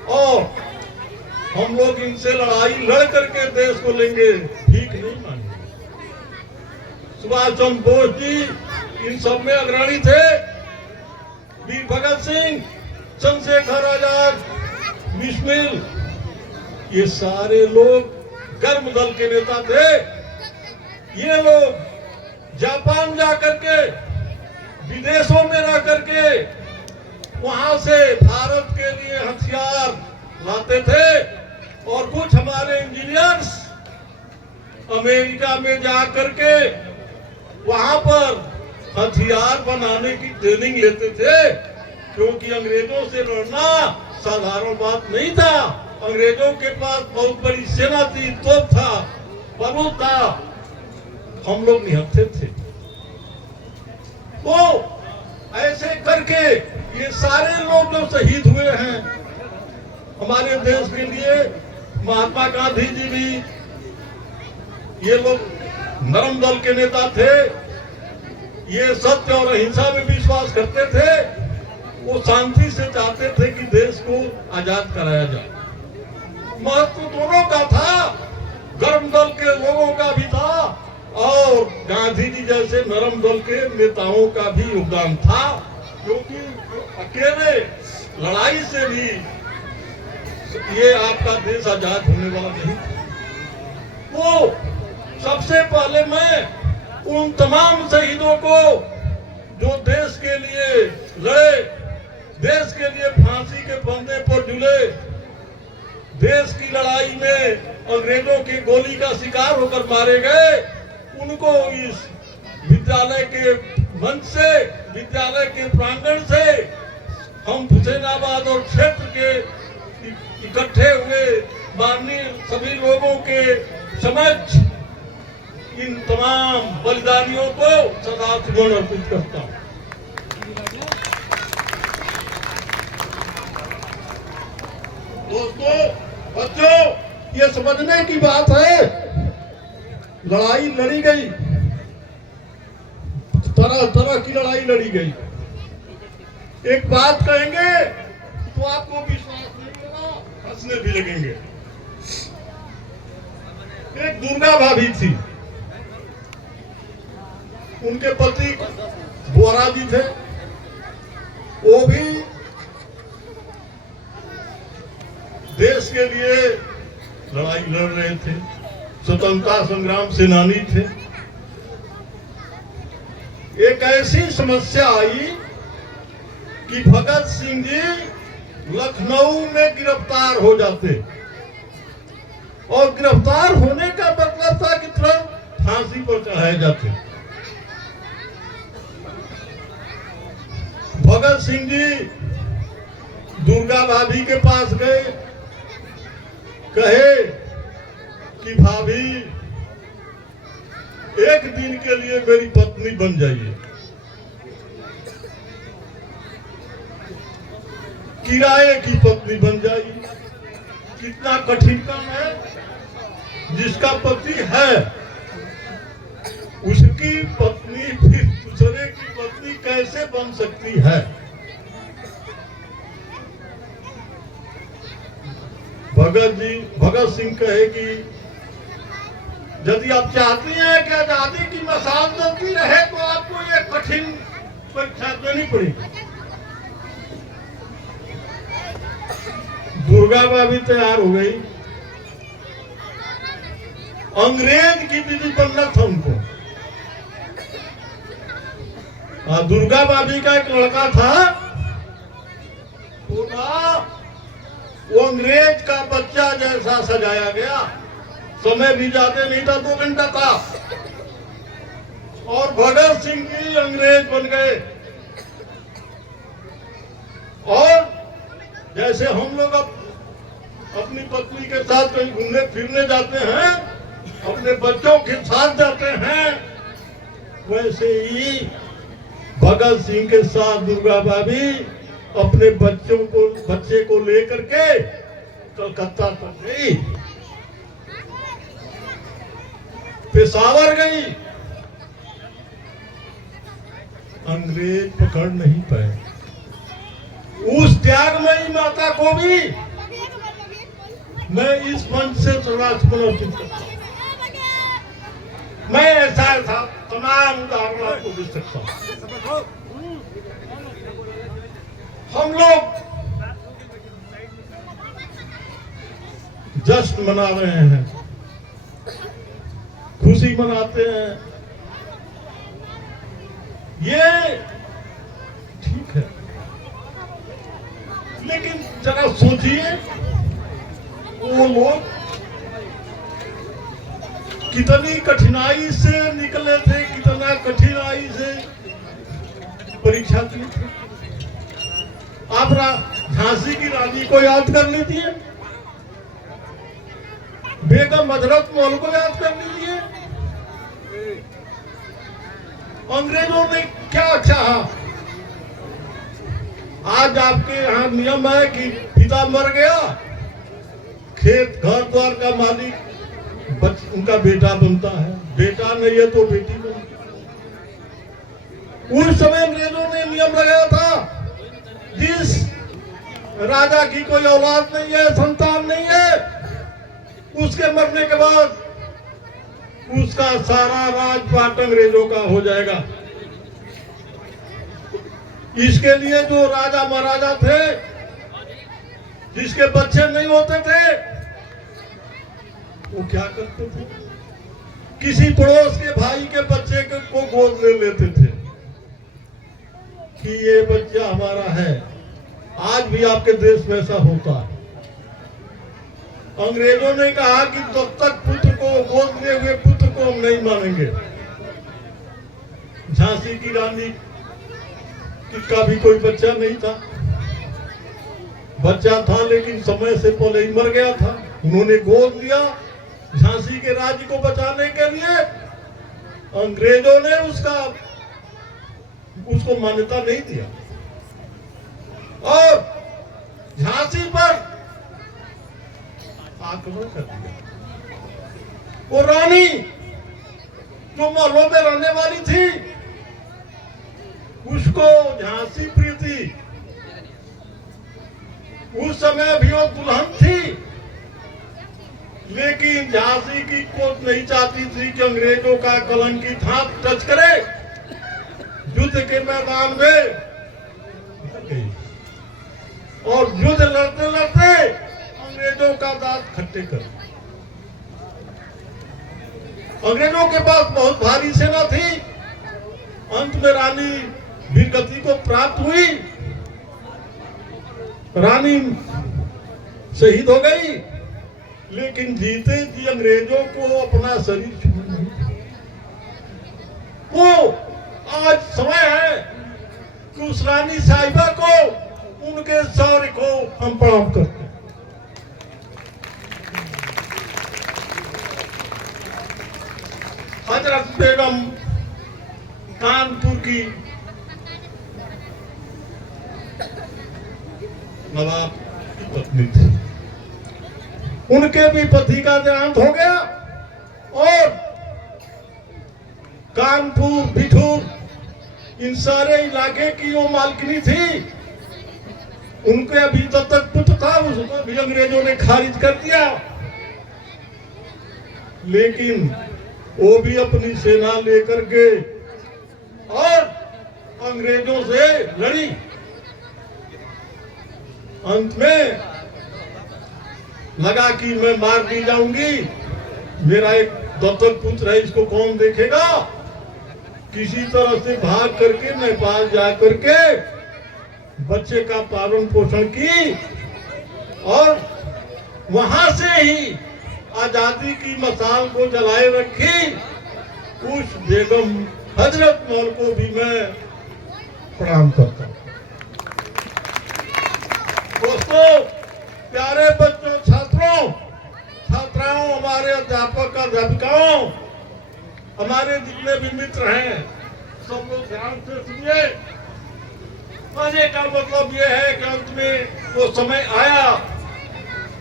और हम लोग इनसे लड़ाई लड़ करके देश को लेंगे, ठीक नहीं मानेंगे। सुभाष चंद्र बोस जी इन सब में अग्रणी थे। वीर भगत सिंह, चंद्रशेखर आजाद, बिस्मिल, ये सारे लोग गर्म दल के नेता थे। ये लोग जापान जा करके, विदेशों में रह करके वहां से भारत के लिए हथियार लाते थे। और कुछ हमारे इंजीनियर्स अमेरिका में जा करके वहां पर हथियार बनाने की ट्रेनिंग लेते थे, क्योंकि अंग्रेजों से लड़ना साधारण बात नहीं था। अंग्रेजों के पास बहुत बड़ी सेना थी, तोप था, बारूद था, हम लोग निहत्थे थे। तो ऐसे करके ये सारे लोग जो शहीद हुए हैं हमारे देश के लिए, महात्मा गांधी जी भी, ये लोग नरम दल के नेता थे, ये सत्य और अहिंसा में विश्वास करते थे, वो शांति से चाहते थे कि देश को आजाद कराया जाए। महत्व दोनों का था, गर्म दल के लोगों का भी था और गांधी जी जैसे नरम दल के नेताओं का भी योगदान था, क्योंकि अकेले लड़ाई से भी ये आपका देश आजाद होने वाला नहीं था। वो सबसे पहले मैं उन तमाम शहीदों को जो देश के लिए लड़े, देश के लिए फांसी के फंदे पर झूले, देश की लड़ाई में अंग्रेजों की गोली का शिकार होकर मारे गए, उनको इस विद्यालय के मंच से, विद्यालय के प्रांगण से हम हुसैनाबाद और क्षेत्र के इकट्ठे हुए माननीय सभी लोगों के समक्ष इन तमाम बलिदानियों को सदा सुमन अर्पित करता हूं। दोस्तों, बच्चों, ये समझने की बात है, लड़ाई लड़ी गई, तरह तरह की लड़ाई लड़ी गई। एक बात कहेंगे तो आपको विश्वास नहीं होगा, हंसने भी लगेंगे। एक दुर्गा भाभी थी, उनके पति बोरा जी थे, वो भी देश के लिए लड़ाई लड़ रहे थे, स्वतंत्रता संग्राम सेनानी थे। एक ऐसी समस्या आई कि भगत सिंह जी लखनऊ में गिरफ्तार हो जाते और गिरफ्तार होने का मतलब था कि तुरंत फांसी पर चढ़ाए जाते। भगत सिंह जी दुर्गा भाभी के पास गए, कहे कि भाभी एक दिन के लिए मेरी पत्नी बन जाइए। किराए की पत्नी बन जाइए। कितना कठिन काम है। जिसका पति है उसकी पत्नी फिर दूसरे की पत्नी कैसे बन सकती है। भगत सिंह कहे कि यदि आप चाहती हैं कि आजादी की मशाल जलती रहे तो आपको ये कठिन परीक्षा देनी पड़ेगी। दुर्गा भाभी तैयार हो गई। अंग्रेज की विधि बनना था उनको। दुर्गा भाभी का एक लड़का था, वो अंग्रेज का बच्चा जैसा सजाया गया। समय भी ज्यादा नहीं था, 2 घंटा था और भगत सिंह जी अंग्रेज बन गए। और जैसे हम लोग अपनी पत्नी के साथ कहीं घूमने फिरने जाते हैं, अपने बच्चों के साथ जाते हैं, वैसे ही भगत सिंह के साथ दुर्गा भाभी अपने बच्चे को लेकर के कलकत्ता तक गई, पेशावर गई। अंग्रेज पकड़ नहीं पाए। उस त्यागमयी माता को भी मैं इस मंच से समर्पित करता हूं। मैं ऐसा तमाम उदाहरण आपको दे सकता हूं। हम लोग जश्न मना रहे हैं, खुशी मनाते हैं, ये ठीक है, लेकिन जरा सोचिए वो लोग कितनी कठिनाई से निकले थे, कितना कठिनाई से परीक्षा दी थी। आप झांसी की रानी को याद कर लीजिए, बेगम हजरत महल को याद कर लीजिए। अंग्रेजों ने क्या चाहा आज आपके यहाँ नियम है कि पिता मर गया, खेत घर द्वार का मालिक उनका बेटा बनता है, बेटा नहीं है तो बेटी बनती है। उस समय अंग्रेजों ने नियम लगाया था, जिस राजा की कोई औलाद नहीं है, संतान नहीं है, उसके मरने के बाद उसका सारा राजपाट अंग्रेजों का हो जाएगा। इसके लिए जो राजा महाराजा थे, जिसके बच्चे नहीं होते थे, वो क्या करते थे, किसी पड़ोस के भाई के बच्चे को गोद ले लेते थे कि ये बच्चा हमारा है। आज भी आपके देश में ऐसा होता है। अंग्रेजों ने कहा कि जब तक पुत्र को गोद लिए हुए पुत्र को हम नहीं मानेंगे। झांसी की रानी का भी कोई बच्चा नहीं था, बच्चा था लेकिन समय से पहले ही मर गया था। उन्होंने गोद लिया झांसी के राज्य को बचाने के लिए। अंग्रेजों ने उसको मान्यता नहीं दिया और झांसी पर आक्रमण कर दिया। वो रानी जो महलों में रहने वाली थी, उसको झांसी प्रिय थी। उस समय भी वो दुल्हन थी, लेकिन झांसी की कोर्ट नहीं चाहती थी कि अंग्रेजों का कलंकित हाथ टच करे। युद्ध के मैदान में और युद्ध लड़ते लड़ते अंग्रेजों का दांत खट्टे कर। अंग्रेजों के पास बहुत भारी सेना थी। अंत में रानी वीरगति को प्राप्त हुई, रानी शहीद हो गई, लेकिन जीते जी अंग्रेजों को अपना शरीर छोड़ना नहीं था। वो आज समय है कि उस रानी साहिबा को, उनके शौर्य को हम प्रणाम करते हैं। हजरत बेगम कानपुर की नवाब की पत्नी थी। उनके भी पति का देहांत हो गया और कानपुर, बिठूर, इन सारे इलाके की वो मालकिनी थी। उनके अभी तक पुत्र था, उसको भी अंग्रेजों ने खारिज कर दिया, लेकिन वो भी अपनी सेना लेकर के और अंग्रेजों से लड़ी। अंत में लगा कि मैं मार दी जाऊंगी, मेरा एक दत्तक पुत्र है, इसको कौन देखेगा। किसी तरह से भाग करके नेपाल जा करके बच्चे का पालन पोषण की और वहां से ही आजादी की मसाल को जलाए रखी। उस बेगम हजरत महल को भी मैं प्रणाम करता हूँ। दोस्तों, प्यारे बच्चों, छात्रों, छात्राओं, हमारे अध्यापक, अध्यापिकाओं, हमारे जितने भी मित्र हैं, सब लोग ध्यान से सुनिए। मजे का मतलब ये है कि अंत में वो समय आया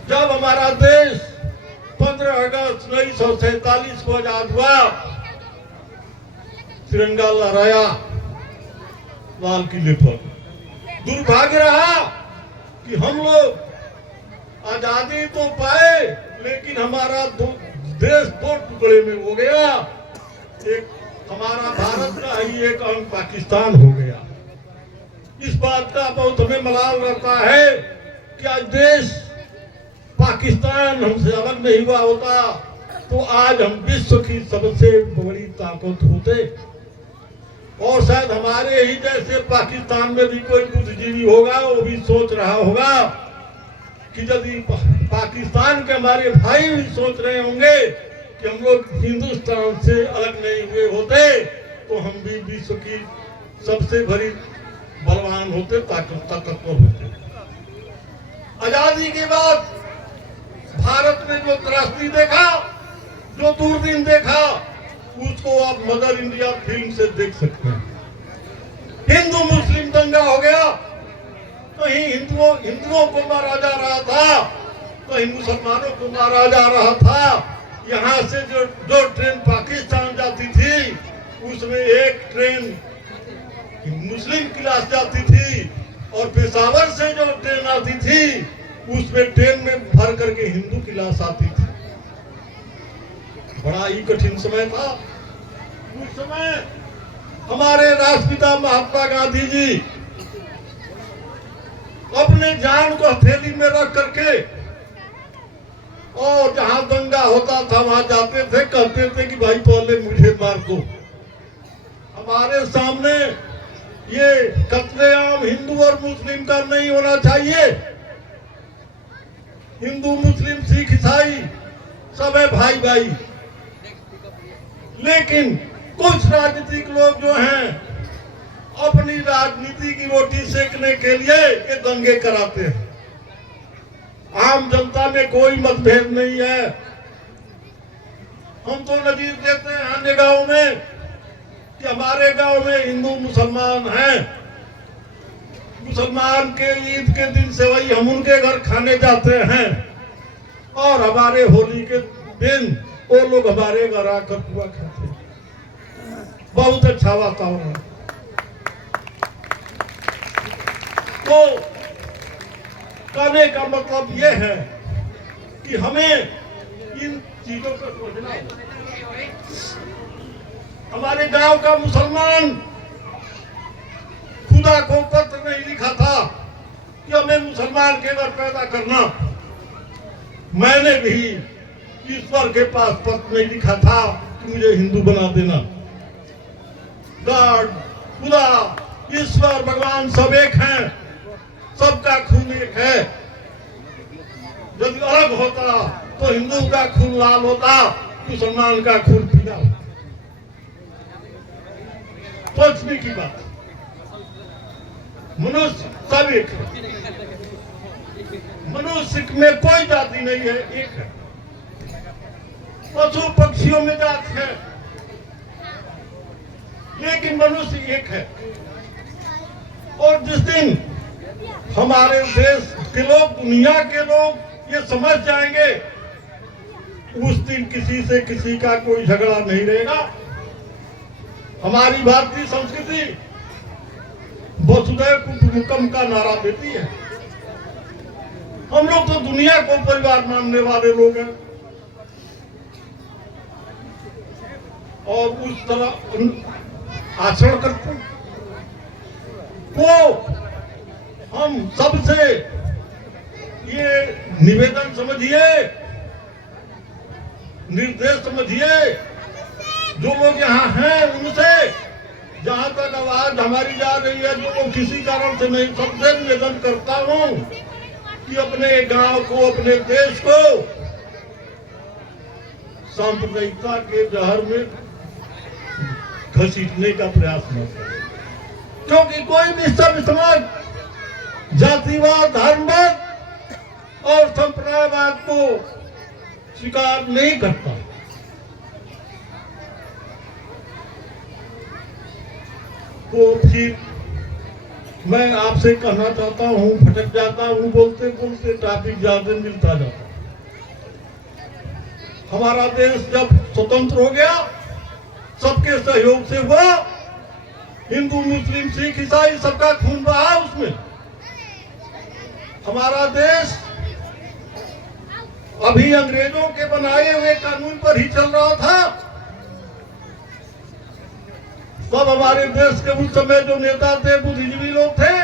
जब हमारा देश 15 अगस्त 1947 को आजाद हुआ, तिरंगा लहराया लाल किले पर। दुर्भाग्य रहा कि हम लोग आजादी तो पाए, लेकिन हमारा देश दो टुकड़े में हो गया। एक हमारा भारत का ही एक अंग पाकिस्तान हो गया। इस बात का बहुत हमें मलाल रहता है कि आज देश पाकिस्तान हमसे अलग नहीं हुआ होता तो आज हम विश्व की सबसे बड़ी ताकत होते। और शायद हमारे ही जैसे पाकिस्तान में भी कोई बुद्धिजीवी होगा, वो भी सोच रहा होगा कि यदि पाकिस्तान के हमारे भाई भी सोच रहे होंगे कि हम लोग हिंदुस्तान से अलग नहीं हुए होते तो हम भी विश्व की सबसे बड़ी बलवान होते, ताकतवर होते। आजादी के बाद भारत ने जो त्रासदी देखा, जो दूरबीन देखा, उसको आप मदर इंडिया फिल्म से देख सकते हैं। हिंदू मुस्लिम दंगा हो गया, कहीं हिंदुओं को मारा जा रहा था, कहीं मुसलमानों को मारा जा रहा था। यहाँ से जो ट्रेन पाकिस्तान जाती थी उसमें एक ट्रेन मुस्लिम क्लास जाती थी और पेशावर से जो ट्रेन आती थी उसमें ट्रेन में भर करके हिंदू क्लास आती थी। बड़ा ही कठिन समय था उस समय। हमारे राष्ट्रपिता महात्मा गांधी जी अपने जान को हथेली में रख करके और जहां दंगा होता था वहां जाते थे, कहते थे कि भाई पहले मुझे मार दो। हमारे सामने ये कत्लेआम हिंदू और मुस्लिम का नहीं होना चाहिए। हिंदू मुस्लिम सिख ईसाई सब है भाई भाई। लेकिन कुछ राजनीतिक लोग जो हैं अपनी राजनीति की रोटी सेकने के लिए ये दंगे कराते हैं। आम जनता में कोई मतभेद नहीं है। हम तो नजीर देते हैं अन्य गांव में कि हमारे गांव में हिंदू मुसलमान हैं। मुसलमान के ईद के दिन से वही हम उनके घर खाने जाते हैं और हमारे होली के दिन वो लोग हमारे घर आकर पुआ खाते हैं। बहुत अच्छा वातावरण। तो कहने का मतलब ये है कि हमें इन चीजों पर सोचना है। हमारे गांव का मुसलमान खुदा को पत्र नहीं लिखा था कि हमें मुसलमान के घर पैदा करना। मैंने भी ईश्वर के पास पत्र नहीं लिखा था कि मुझे हिंदू बना देना। गॉड, खुदा, ईश्वर, भगवान सब एक हैं, सबका खून एक है। यदि अलग होता तो हिंदू का खून लाल होता, मुसलमान का खून पीला होता। सोचने की बात। मनुष्य सब एक है। मनुष्य में कोई जाति नहीं है, एक है। पशु पक्षियों में जात है लेकिन मनुष्य एक है। और जिस दिन हमारे देश के लोग, दुनिया के लोग ये समझ जाएंगे, उस दिन किसी से किसी का कोई झगड़ा नहीं रहेगा। हमारी भारतीय संस्कृति वसुधैव कुटुंबकम का नारा देती है। हम लोग तो दुनिया को परिवार मानने वाले लोग हैं और उस तरह आचरण करते हैं। वो हम सबसे ये निवेदन समझिए, निर्देश समझिए, जो लोग यहाँ हैं उनसे जहाँ तक आवाज हमारी जा रही है, जो लोग किसी कारण से नहीं, सबसे निवेदन करता हूँ कि अपने गांव को, अपने देश को सांप्रदायिकता के जहर में घसीटने का प्रयास न करें। क्योंकि कोई भी सब समाज जातिवाद, धर्मवाद और संप्रदायवाद को स्वीकार नहीं करता। तो फिर मैं आपसे कहना चाहता हूँ, भटक जाता हूँ बोलते बोलते, टॉपिक ज्यादा मिलता जाता। हमारा देश जब स्वतंत्र हो गया सबके सहयोग से हुआ। हिंदू, मुस्लिम, सिख, ईसाई सबका खून बहा उसमें। हमारा देश अभी अंग्रेजों के बनाए हुए कानून पर ही चल रहा था। सब हमारे देश के उस समय जो नेता थे, बुद्धिजीवी लोग थे।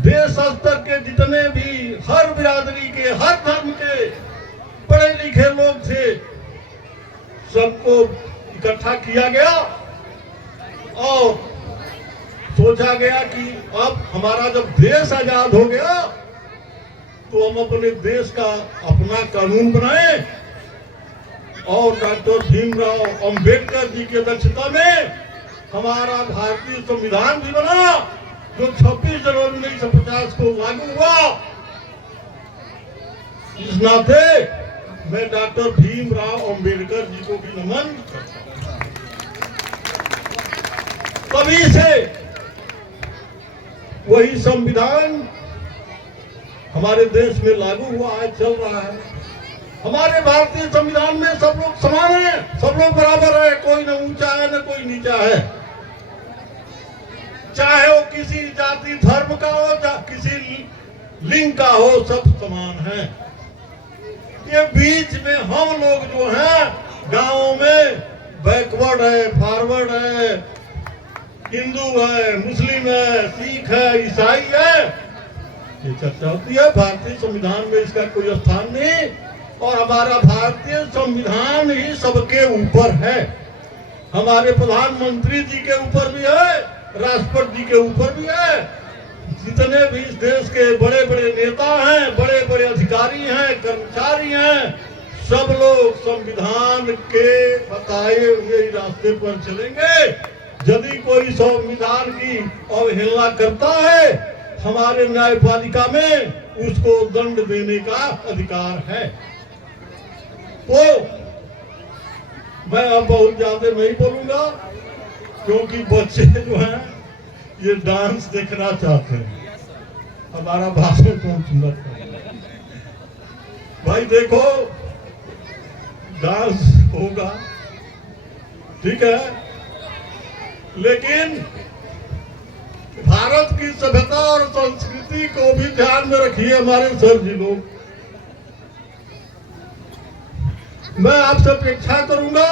देश स्तर के जितने भी हर बिरादरी के, हर धर्म के पढ़े लिखे लोग थे, सबको इकट्ठा किया गया और सोचा गया कि अब हमारा जब देश आजाद हो गया तो हम अपने देश का अपना कानून बनाए। और डॉक्टर भीमराव अंबेडकर जी की अध्यक्षता में हमारा भारतीय संविधान भी बना, जो 26 जनवरी 1950 को लागू हुआ। इस नाते मैं डॉक्टर भीमराव अंबेडकर जी को भी नमन करता हूं। तभी से वही संविधान हमारे देश में लागू हुआ है, चल रहा है। हमारे भारतीय संविधान में सब लोग समान हैं, सब लोग बराबर है, कोई न ऊंचा है न कोई नीचा है। चाहे वो किसी जाति धर्म का हो, किसी लिंग का हो, सब समान है। ये बीच में हम लोग जो हैं गांवों में बैकवर्ड है, फॉरवर्ड है, हिंदू है, मुस्लिम है, सिख है, ईसाई है, ये चर्चा होती है। भारतीय संविधान में इसका कोई स्थान नहीं, और हमारा भारतीय संविधान ही सबके ऊपर है। हमारे प्रधानमंत्री जी के ऊपर भी है, राष्ट्रपति जी के ऊपर भी है, जितने भी इस देश के बड़े बड़े नेता हैं, बड़े बड़े अधिकारी हैं, कर्मचारी हैं, सब लोग संविधान के बताए हुए रास्ते पर चलेंगे। यदि कोई संविधान की अवहेलना करता है, हमारे न्यायपालिका में उसको दंड देने का अधिकार है। तो मैं अब बहुत ज्यादा नहीं बोलूंगा, क्योंकि बच्चे जो हैं ये डांस देखना चाहते हैं, हमारा भाषण कौन सुनता है। भाई देखो, डांस होगा, ठीक है, लेकिन भारत की सभ्यता और संस्कृति को भी ध्यान में रखिए हमारे सर जी लोग। मैं आपसे अपेक्षा करूंगा,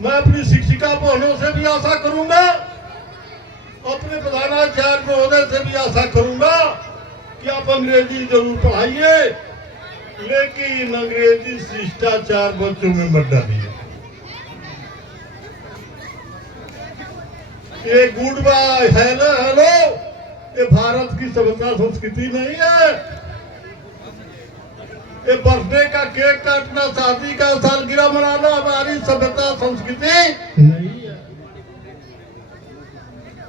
मैं अपनी शिक्षिका बहनों से भी आशा करूंगा, अपने प्रधानाचार्य महोदय से भी आशा करूंगा कि आप अंग्रेजी जरूर पढ़ाइए, लेकिन अंग्रेजी शिष्टाचार बच्चों में मत डालिए। ये गुड बाय, हेलो हेलो, ये भारत की सभ्यता संस्कृति नहीं है। ये बर्थडे का केक काटना, शादी का सालगिरह मनाना हमारी सभ्यता संस्कृति नहीं है।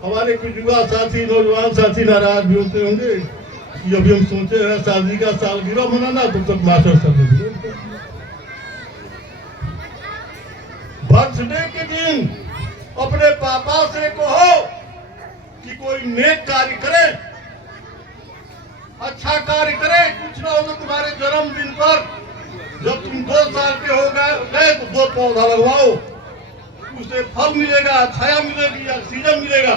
हमारे कुछ युवा साथी, नौजवान साथी नाराज भी होते होंगे कि अभी हम सोचे हैं शादी का सालगिरह मनाना, तब तक मास्टर साहब बर्थडे के दिन अपने पापा से कहो कि कोई नेक कार्य करे, अच्छा कार्य करे। कुछ ना हो तो तुम्हारे जन्मदिन पर जब तुम 2 साल के हो गए तो 2 पौधा लगवाओ, उसे फल मिलेगा, छाया मिलेगी, ऑक्सीजन मिलेगा।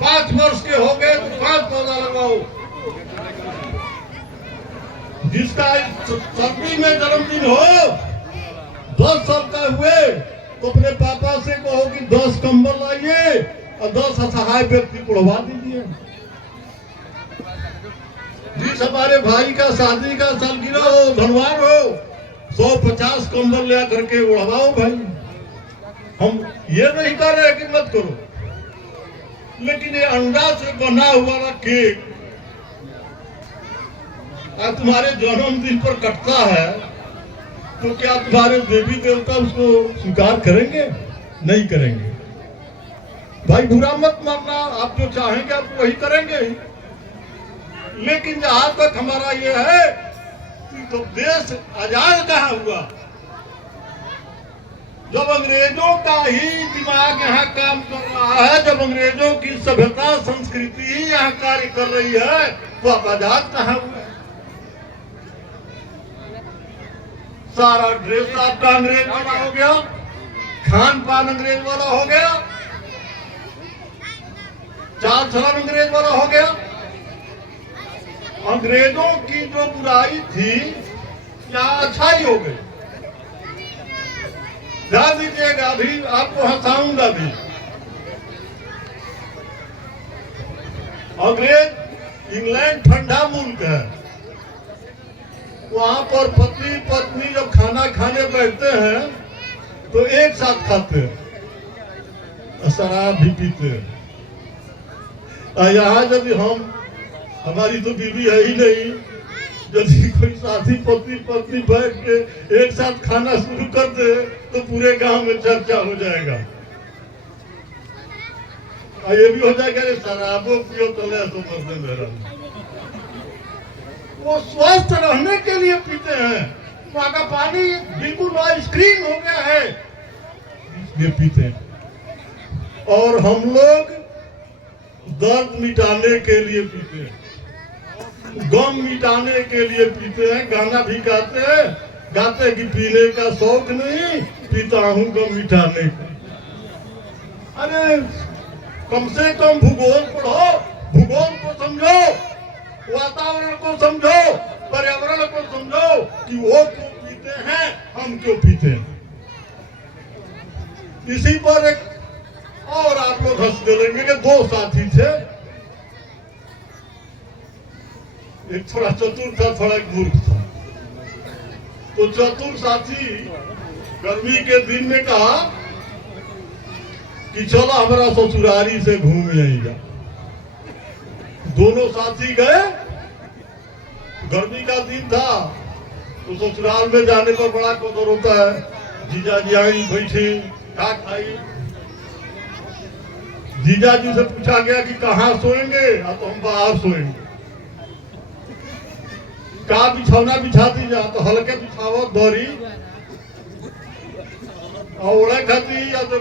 5 वर्ष के हो गए तो 5 पौधा लगवाओ। जिसका 26 में जन्मदिन हो, 10 साल का हुए तो अपने पापा से कहो कि 10 कंबल लाइए और 10 असहाय व्यक्ति को उड़वा दीजिए। जिस हमारे भाई का शादी का सालगिरह हो, धनवार हो, 150 कंबल ले करके उड़वाओ भाई। हम ये नहीं कर रहे कि मत करो, लेकिन ये अंडा से बना हुआ केक तुम्हारे जन्मदिन पर कटता है, तो क्या तुम्हारे देवी देवता उसको स्वीकार करेंगे? नहीं करेंगे। भाई बुरा मत मानना, आप जो चाहेंगे आप वही करेंगे। लेकिन जहां तक हमारा ये है कि तो देश आजाद कहाँ हुआ? जब अंग्रेजों का ही दिमाग यहाँ काम कर रहा है, जब अंग्रेजों की सभ्यता संस्कृति ही यहाँ कार्य कर रही है, तो आप आजाद कहाँ हुए? सारा ड्रेस आपका अंग्रेज वाला हो गया, खान पान अंग्रेज वाला हो गया, चाल चलन अंग्रेज वाला हो गया। अंग्रेजों की जो बुराई थी यहाँ अच्छाई हो गई। ध्यान दीजिएगा, अभी आपको हंसाऊंगा भी। अंग्रेज इंग्लैंड ठंडा मुल्क है, वहां पर पति पत्नी जब खाना खाने बैठते हैं तो एक साथ खाते हैं, शराब भी पीते हैं। यहाँ यदि हमारी तो बीवी है ही नहीं, यदि कोई साथी पत्नी बैठ के एक साथ खाना शुरू कर दे तो पूरे गांव में चर्चा हो जाएगा। ये भी हो जाएगा, शराबो पियो तले तो मरने मेरा। वो स्वस्थ रहने के लिए पीते हैं, वहां का पानी बिल्कुल आइसक्रीम हो गया है, ये पीते हैं। और हम लोग दर्द मिटाने के लिए पीते हैं, गम मिटाने के लिए पीते हैं। गाना भी गाते कि पीने का शौक नहीं, पीता हूँ गम मिटाने का। अरे कम से कम भूगोल पढ़ो, भूगोल को समझो, वातावरण को समझो, पर्यावरण को समझो कि वो क्यों पीते हैं, हम क्यों पीते हैं। इसी पर एक और आप लोग हंस देंगे कि दो साथी थे, एक थोड़ा चतुर था, थोड़ा एक मूर्ख था। तो चतुर साथी गर्मी के दिन में कहा कि चलो हमारा ससुरारी से घूम आएगा। दोनों साथी गए, गर्मी का दिन था तो ससुराल में जाने पर बड़ा कदर होता है। जीजा जी आई, बैठे, क्या खाई। जीजा जी से पूछा गया कि कहाँ सोएंगे, तो हम बाहर सोएंगे। का बिछौना बिछा दी जा, तो हल्के बिछावत दौरी और ओढ़े खाती या तो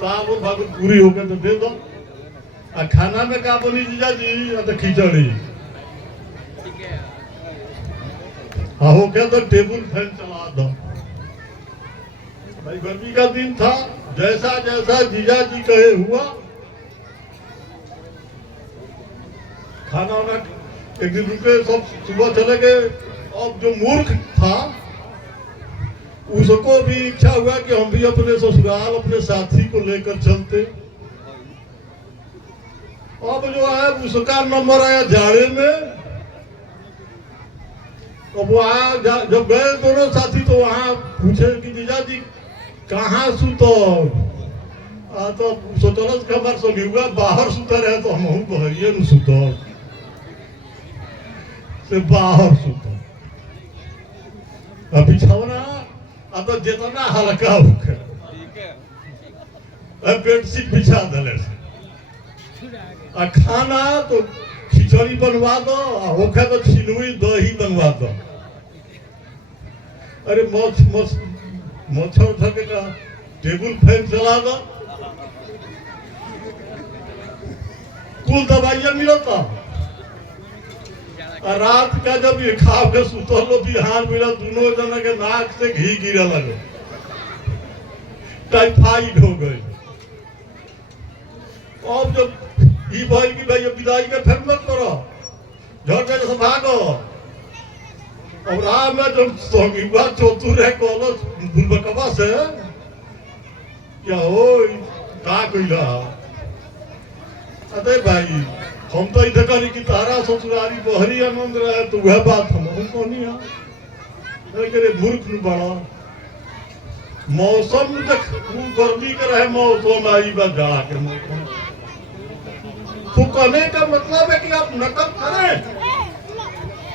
भगत पूरी हो गए तो दे दो। और खाना में का बनी जीजा जी, या तो खिचड़ी हो गया तो टेबल फैन चला दो। भाई गर्मी का दिन था, जैसा जैसा जीजा जी कहे हुआ। खाना वाना एक दिन रुके, सब सुबह चले गए। अब जो मूर्ख था उसको भी इच्छा हुआ कि हम भी अपने ससुराल अपने साथी को लेकर चलते। अब जो है उसका नंबर आया जाड़े में। अब वहां जब गए दोनों साथी तो वहां पूछे कि जीजा जी कहाँ सुतो, तो सोचलस कि हमार सलियुगा बाहर सुता रहे तो हम बहरिए न सुतो से बाहर सुतो। अब बिछौना तो जितना हल्का होके बेडशीट बिछा दिले से। खाना तो खिचड़ी बनवा दो, होखे तो छिलुई दही बनवा दो। अरे मच्छर उठके का टेबल फैन चला दो, कुल दवाइयां मिलता। रात का जब ये खा के सुतल बिहार मिला, दोनों जना के नाक से घी गिरा लगे, टाइफाइड हो गई। अब जब ये भाई की भाई विदाई के फिर मत करो, झट से भागो। और रात में जब सोंगीवा चतुर है कॉलेज बुलबकवा से क्या हो का कइला। अरे भाई हम तो इधर करी कि तारा ससुरारी बहरी आनंद रहे, तो वह बात हम कहनी है। मूर्ख न बड़ा मौसम गर्मी के रहे, मौसम आई बा जाड़ा के मौसम। तो कहने का मतलब है कि आप नकल करें,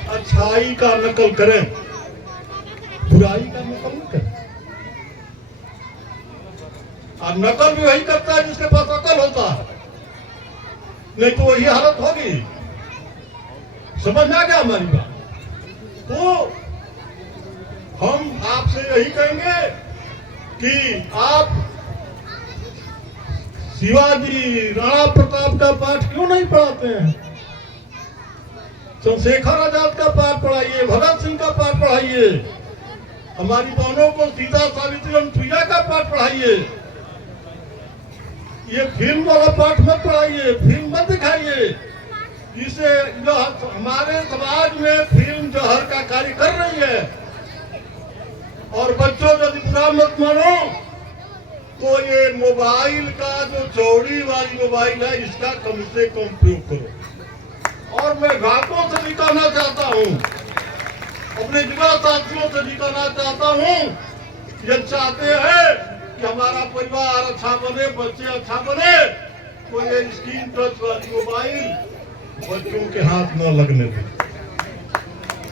अच्छाई का नकल करें, बुराई का नकल न करें। और नकल भी वही करता है जिसके पास अकल होता है, नहीं तो वही हालत होगी। समझ आ गया हमारी बात। तो हम आपसे यही कहेंगे कि आप शिवाजी राणा प्रताप का पाठ क्यों नहीं पढ़ाते हैं। चंद्रशेखर आजाद का पाठ पढ़ाइए, भगत सिंह का पाठ पढ़ाइए, हमारी बहनों को सीता सावित्री अनुसुईया का पाठ पढ़ाइए। ये फिल्म वाला पाठ मत पढ़ाइए, फिल्म मत दिखाइए। इसे जो हमारे समाज में फिल्म जहर का कार्य कर रही है। और बच्चों यदि बुरा मत मानो तो ये मोबाइल का जो चौड़ी वाली मोबाइल है, इसका कम से कम प्रयोग करो। और मैं घाटों से भी कहना चाहता हूँ, अपने युवा साथियों से भी कहना चाहता हूँ, ये चाहते हैं कि हमारा परिवार अच्छा बने, बच्चे अच्छा बने, तो ये स्क्रीन टच वाली मोबाइल बच्चों के हाथ न लगने दें।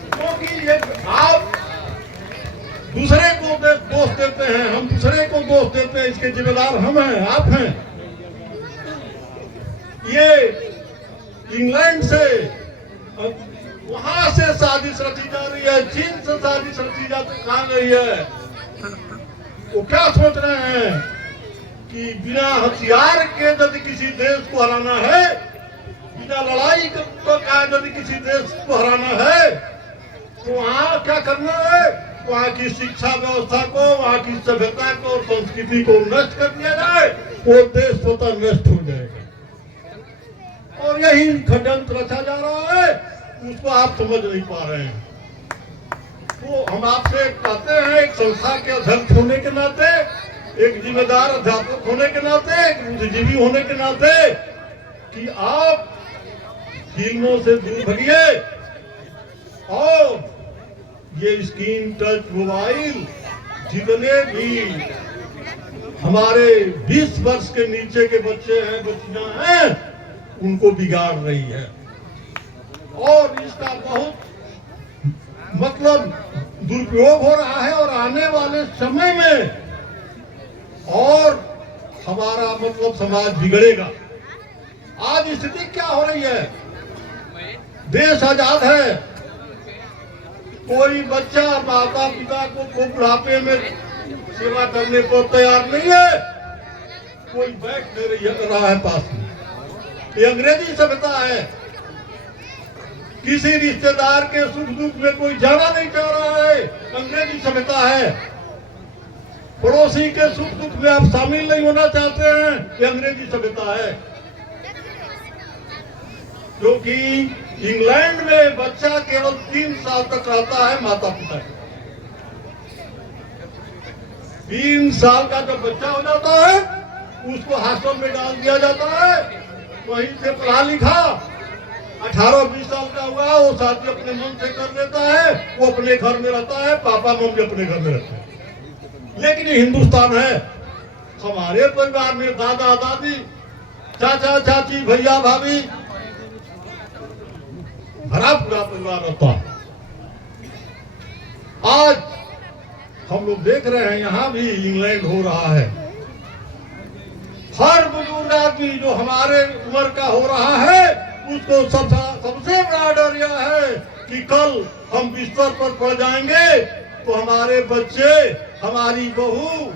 क्योंकि ये आप दूसरे को दोष देते हैं, हम दूसरे को दोष देते हैं, इसके जिम्मेदार हम हैं, आप हैं। ये इंग्लैंड से वहां से साजिश रची जा रही है, चीन से साजिश रची जा रही है। वो क्या सोच रहे हैं कि बिना हथियार के यदि किसी देश को हराना है, बिना लड़ाई का यदि किसी देश को हराना है, तो वहाँ क्या करना है? वहाँ की शिक्षा व्यवस्था को, वहाँ की सभ्यता को और संस्कृति को नष्ट कर दिया जाए, वो देश स्वतः नष्ट हो जाएगा। और यही षड्यंत्र रचा जा रहा है, उसको आप समझ नहीं पा रहे हैं। तो हम आपसे कहते हैं, एक संस्था के अध्यक्ष होने के नाते, एक जिम्मेदार अध्यापक होने के नाते, एक बुद्धिजीवी होने के नाते, कि आप फिल्मों से दूर भगिए और ये स्क्रीन टच मोबाइल जितने भी हमारे 20 वर्ष के नीचे के बच्चे हैं, बच्चियां हैं, उनको बिगाड़ रही है। और इसका बहुत मतलब दुरुपयोग हो रहा है और आने वाले समय में और हमारा मतलब समाज बिगड़ेगा। आज स्थिति क्या हो रही है? देश आजाद है, कोई बच्चा माता पिता को बुढ़ापे में सेवा करने को तैयार नहीं है, कोई बैठ नहीं रहा है पास में। ये अंग्रेजी सभ्यता है। किसी रिश्तेदार के सुख दुख में कोई जाना नहीं चाह रहा है, अंग्रेजी सभ्यता है। पड़ोसी के सुख दुख में आप शामिल नहीं होना चाहते हैं, ये अंग्रेजी सभ्यता है। क्योंकि इंग्लैंड में बच्चा केवल 3 साल तक रहता है माता पिता के। 3 साल का जब बच्चा हो जाता है, उसको हॉस्टल में डाल दिया जाता है, वहीं से पढ़ा लिखा। 18-20 साल का हुआ, वो शादी अपने मन से कर लेता है, वो अपने घर में रहता है, पापा मम्मी अपने घर में रहते हैं। लेकिन ये हिंदुस्तान है। हमारे परिवार में दादा दादी, चाचा चाची, भैया भाभी, भरा पूरा परिवार रहता है। आज हम लोग देख रहे हैं, यहाँ भी इंग्लैंड हो रहा है। हर बुजुर्ग आदमी जो हमारे उम्र का हो रहा है, उसको सबसे बड़ा डर यह है कि कल हम बिस्तर पर पड़ जाएंगे तो हमारे बच्चे, हमारी बहू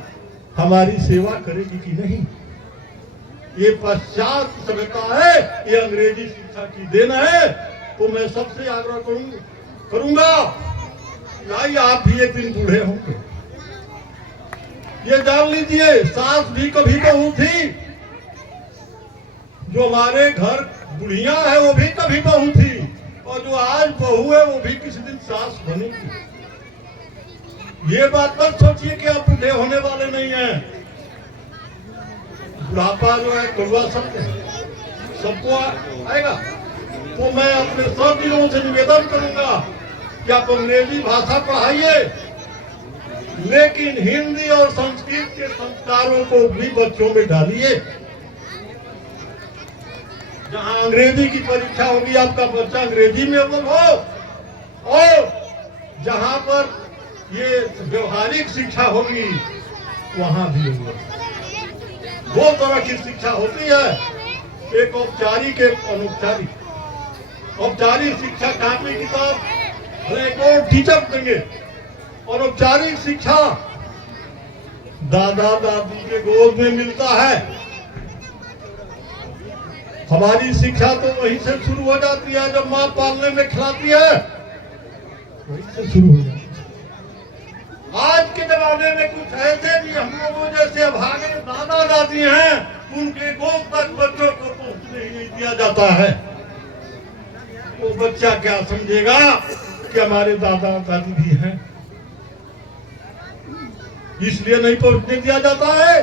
हमारी सेवा करेगी कि नहीं। ये पश्चात सभ्यता है, ये अंग्रेजी शिक्षा की देन है। तो मैं सबसे आग्रह करूंगा, आइए आप भी एक दिन बूढ़े होंगे, ये जान लीजिए। सास भी कभी बहू थी, जो हमारे घर बुढ़िया है वो भी कभी बहू थी, और जो आज बहू है वो भी किसी दिन सास बनेगी। ये बात मत सोचिए कि आप बूढ़े होने वाले नहीं हैं। बुढ़ापा जो है कड़वा सत्य है, सबको आएगा। तो मैं अपने सब दिलों से निवेदन करूंगा कि आप अंग्रेजी भाषा पढ़ाइए, लेकिन हिंदी और संस्कृत के संस्कारों को भी बच्चों में डालिए। जहां अंग्रेजी की परीक्षा होगी, आपका बच्चा अंग्रेजी में अव्वल हो, और जहां पर ये व्यवहारिक शिक्षा होगी वहां भी होगा। 2 तरह की शिक्षा होती है, एक औपचारिक, एक अनौपचारिक। औपचारिक शिक्षा कॉपी किताब एक और टीचर देंगे, और औपचारिक शिक्षा दादा दादी के गोद में मिलता है। हमारी शिक्षा तो वहीं से शुरू हो जाती है, जब माँ पालने में खिलाती है, वहीं से शुरू हो जाती है। आज के जमाने में कुछ ऐसे भी हम लोगों जैसे अभागे दादा दादी हैं, उनके गोद तक बच्चों को पहुंचने ही नहीं दिया जाता है। वो बच्चा क्या समझेगा कि हमारे दादा दादी भी हैं, इसलिए नहीं पहुंचने दिया जाता है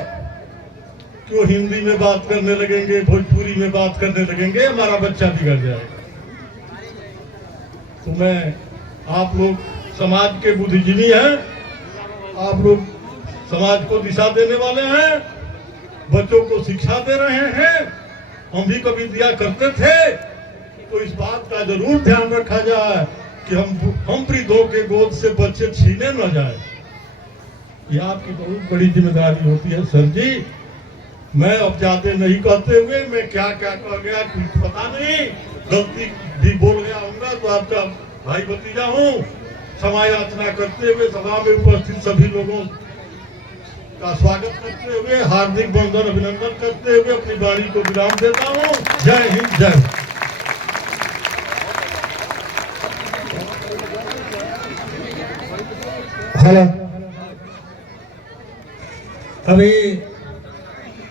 कि वो हिंदी में बात करने लगेंगे, भोजपुरी में बात करने लगेंगे, हमारा बच्चा बिगड़ जाएगा। तो मैं, आप लोग समाज के बुद्धिजीवी हैं, आप लोग समाज को दिशा देने वाले हैं, बच्चों को शिक्षा दे रहे हैं, हम भी कभी दिया करते थे। तो इस बात का जरूर ध्यान रखा जाए कि हम वृद्धों के गोद से बच्चे छीने न जाए। ये आपकी बहुत बड़ी जिम्मेदारी होती है सर जी। मैं अब जाते नहीं कहते हुए मैं क्या क्या कह गया कुछ पता नहीं, गलती भी बोल गया होगा तो आपका भाई भतीजा हूँ। क्षमा याचना करते हुए सभा में उपस्थित सभी लोगों का स्वागत करते हुए हार्दिक बंधन अभिनंदन करते हुए अपनी वाणी को विराम देता हूँ। जय हिंद, जय। हेलो, अभी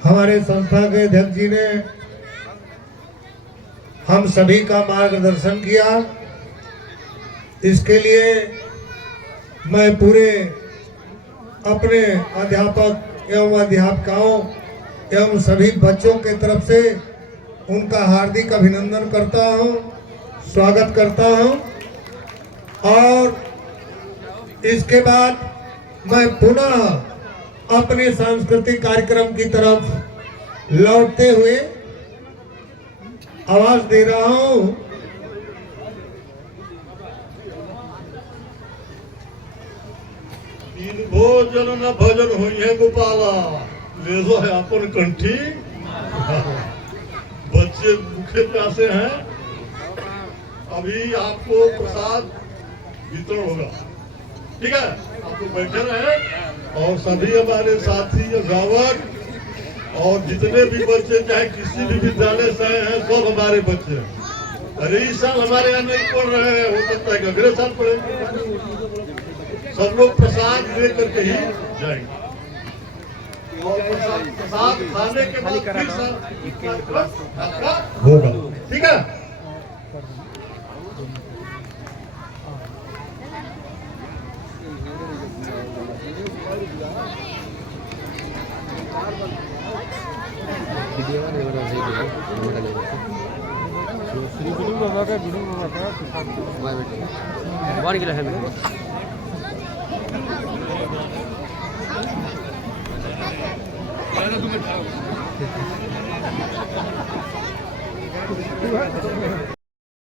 हमारे संस्था के अध्यक्ष जी ने हम सभी का मार्गदर्शन किया। इसके लिए मैं पूरे अपने अध्यापक एवं अध्यापिकाओं एवं सभी बच्चों के तरफ से उनका हार्दिक अभिनंदन करता हूं, स्वागत करता हूं। और इसके बाद मैं पुनः अपने सांस्कृतिक कार्यक्रम की तरफ लौटते हुए आवाज दे रहा हूं। तीन भोजन न भजन हुई है गोपाला, ले लो है अपन कंठी। बच्चे भूखे प्यासे हैं। अभी आपको प्रसाद वितरण होगा, ठीक है? आपको बैठे रहे और सभी हमारे साथी अभिभावक और जितने भी बच्चे चाहे किसी भी विद्यालय से आए हैं, सब हमारे बच्चे हैं। अरे इस साल हमारे यहाँ नहीं पढ़ रहे हैं, हो सकता है कि अगले साल पढ़ेंगे। सब लोग प्रसाद ले करके ही जाएंगे और प्रसाद खाने के बाद फिर आपका होगा, ठीक है? वीडियो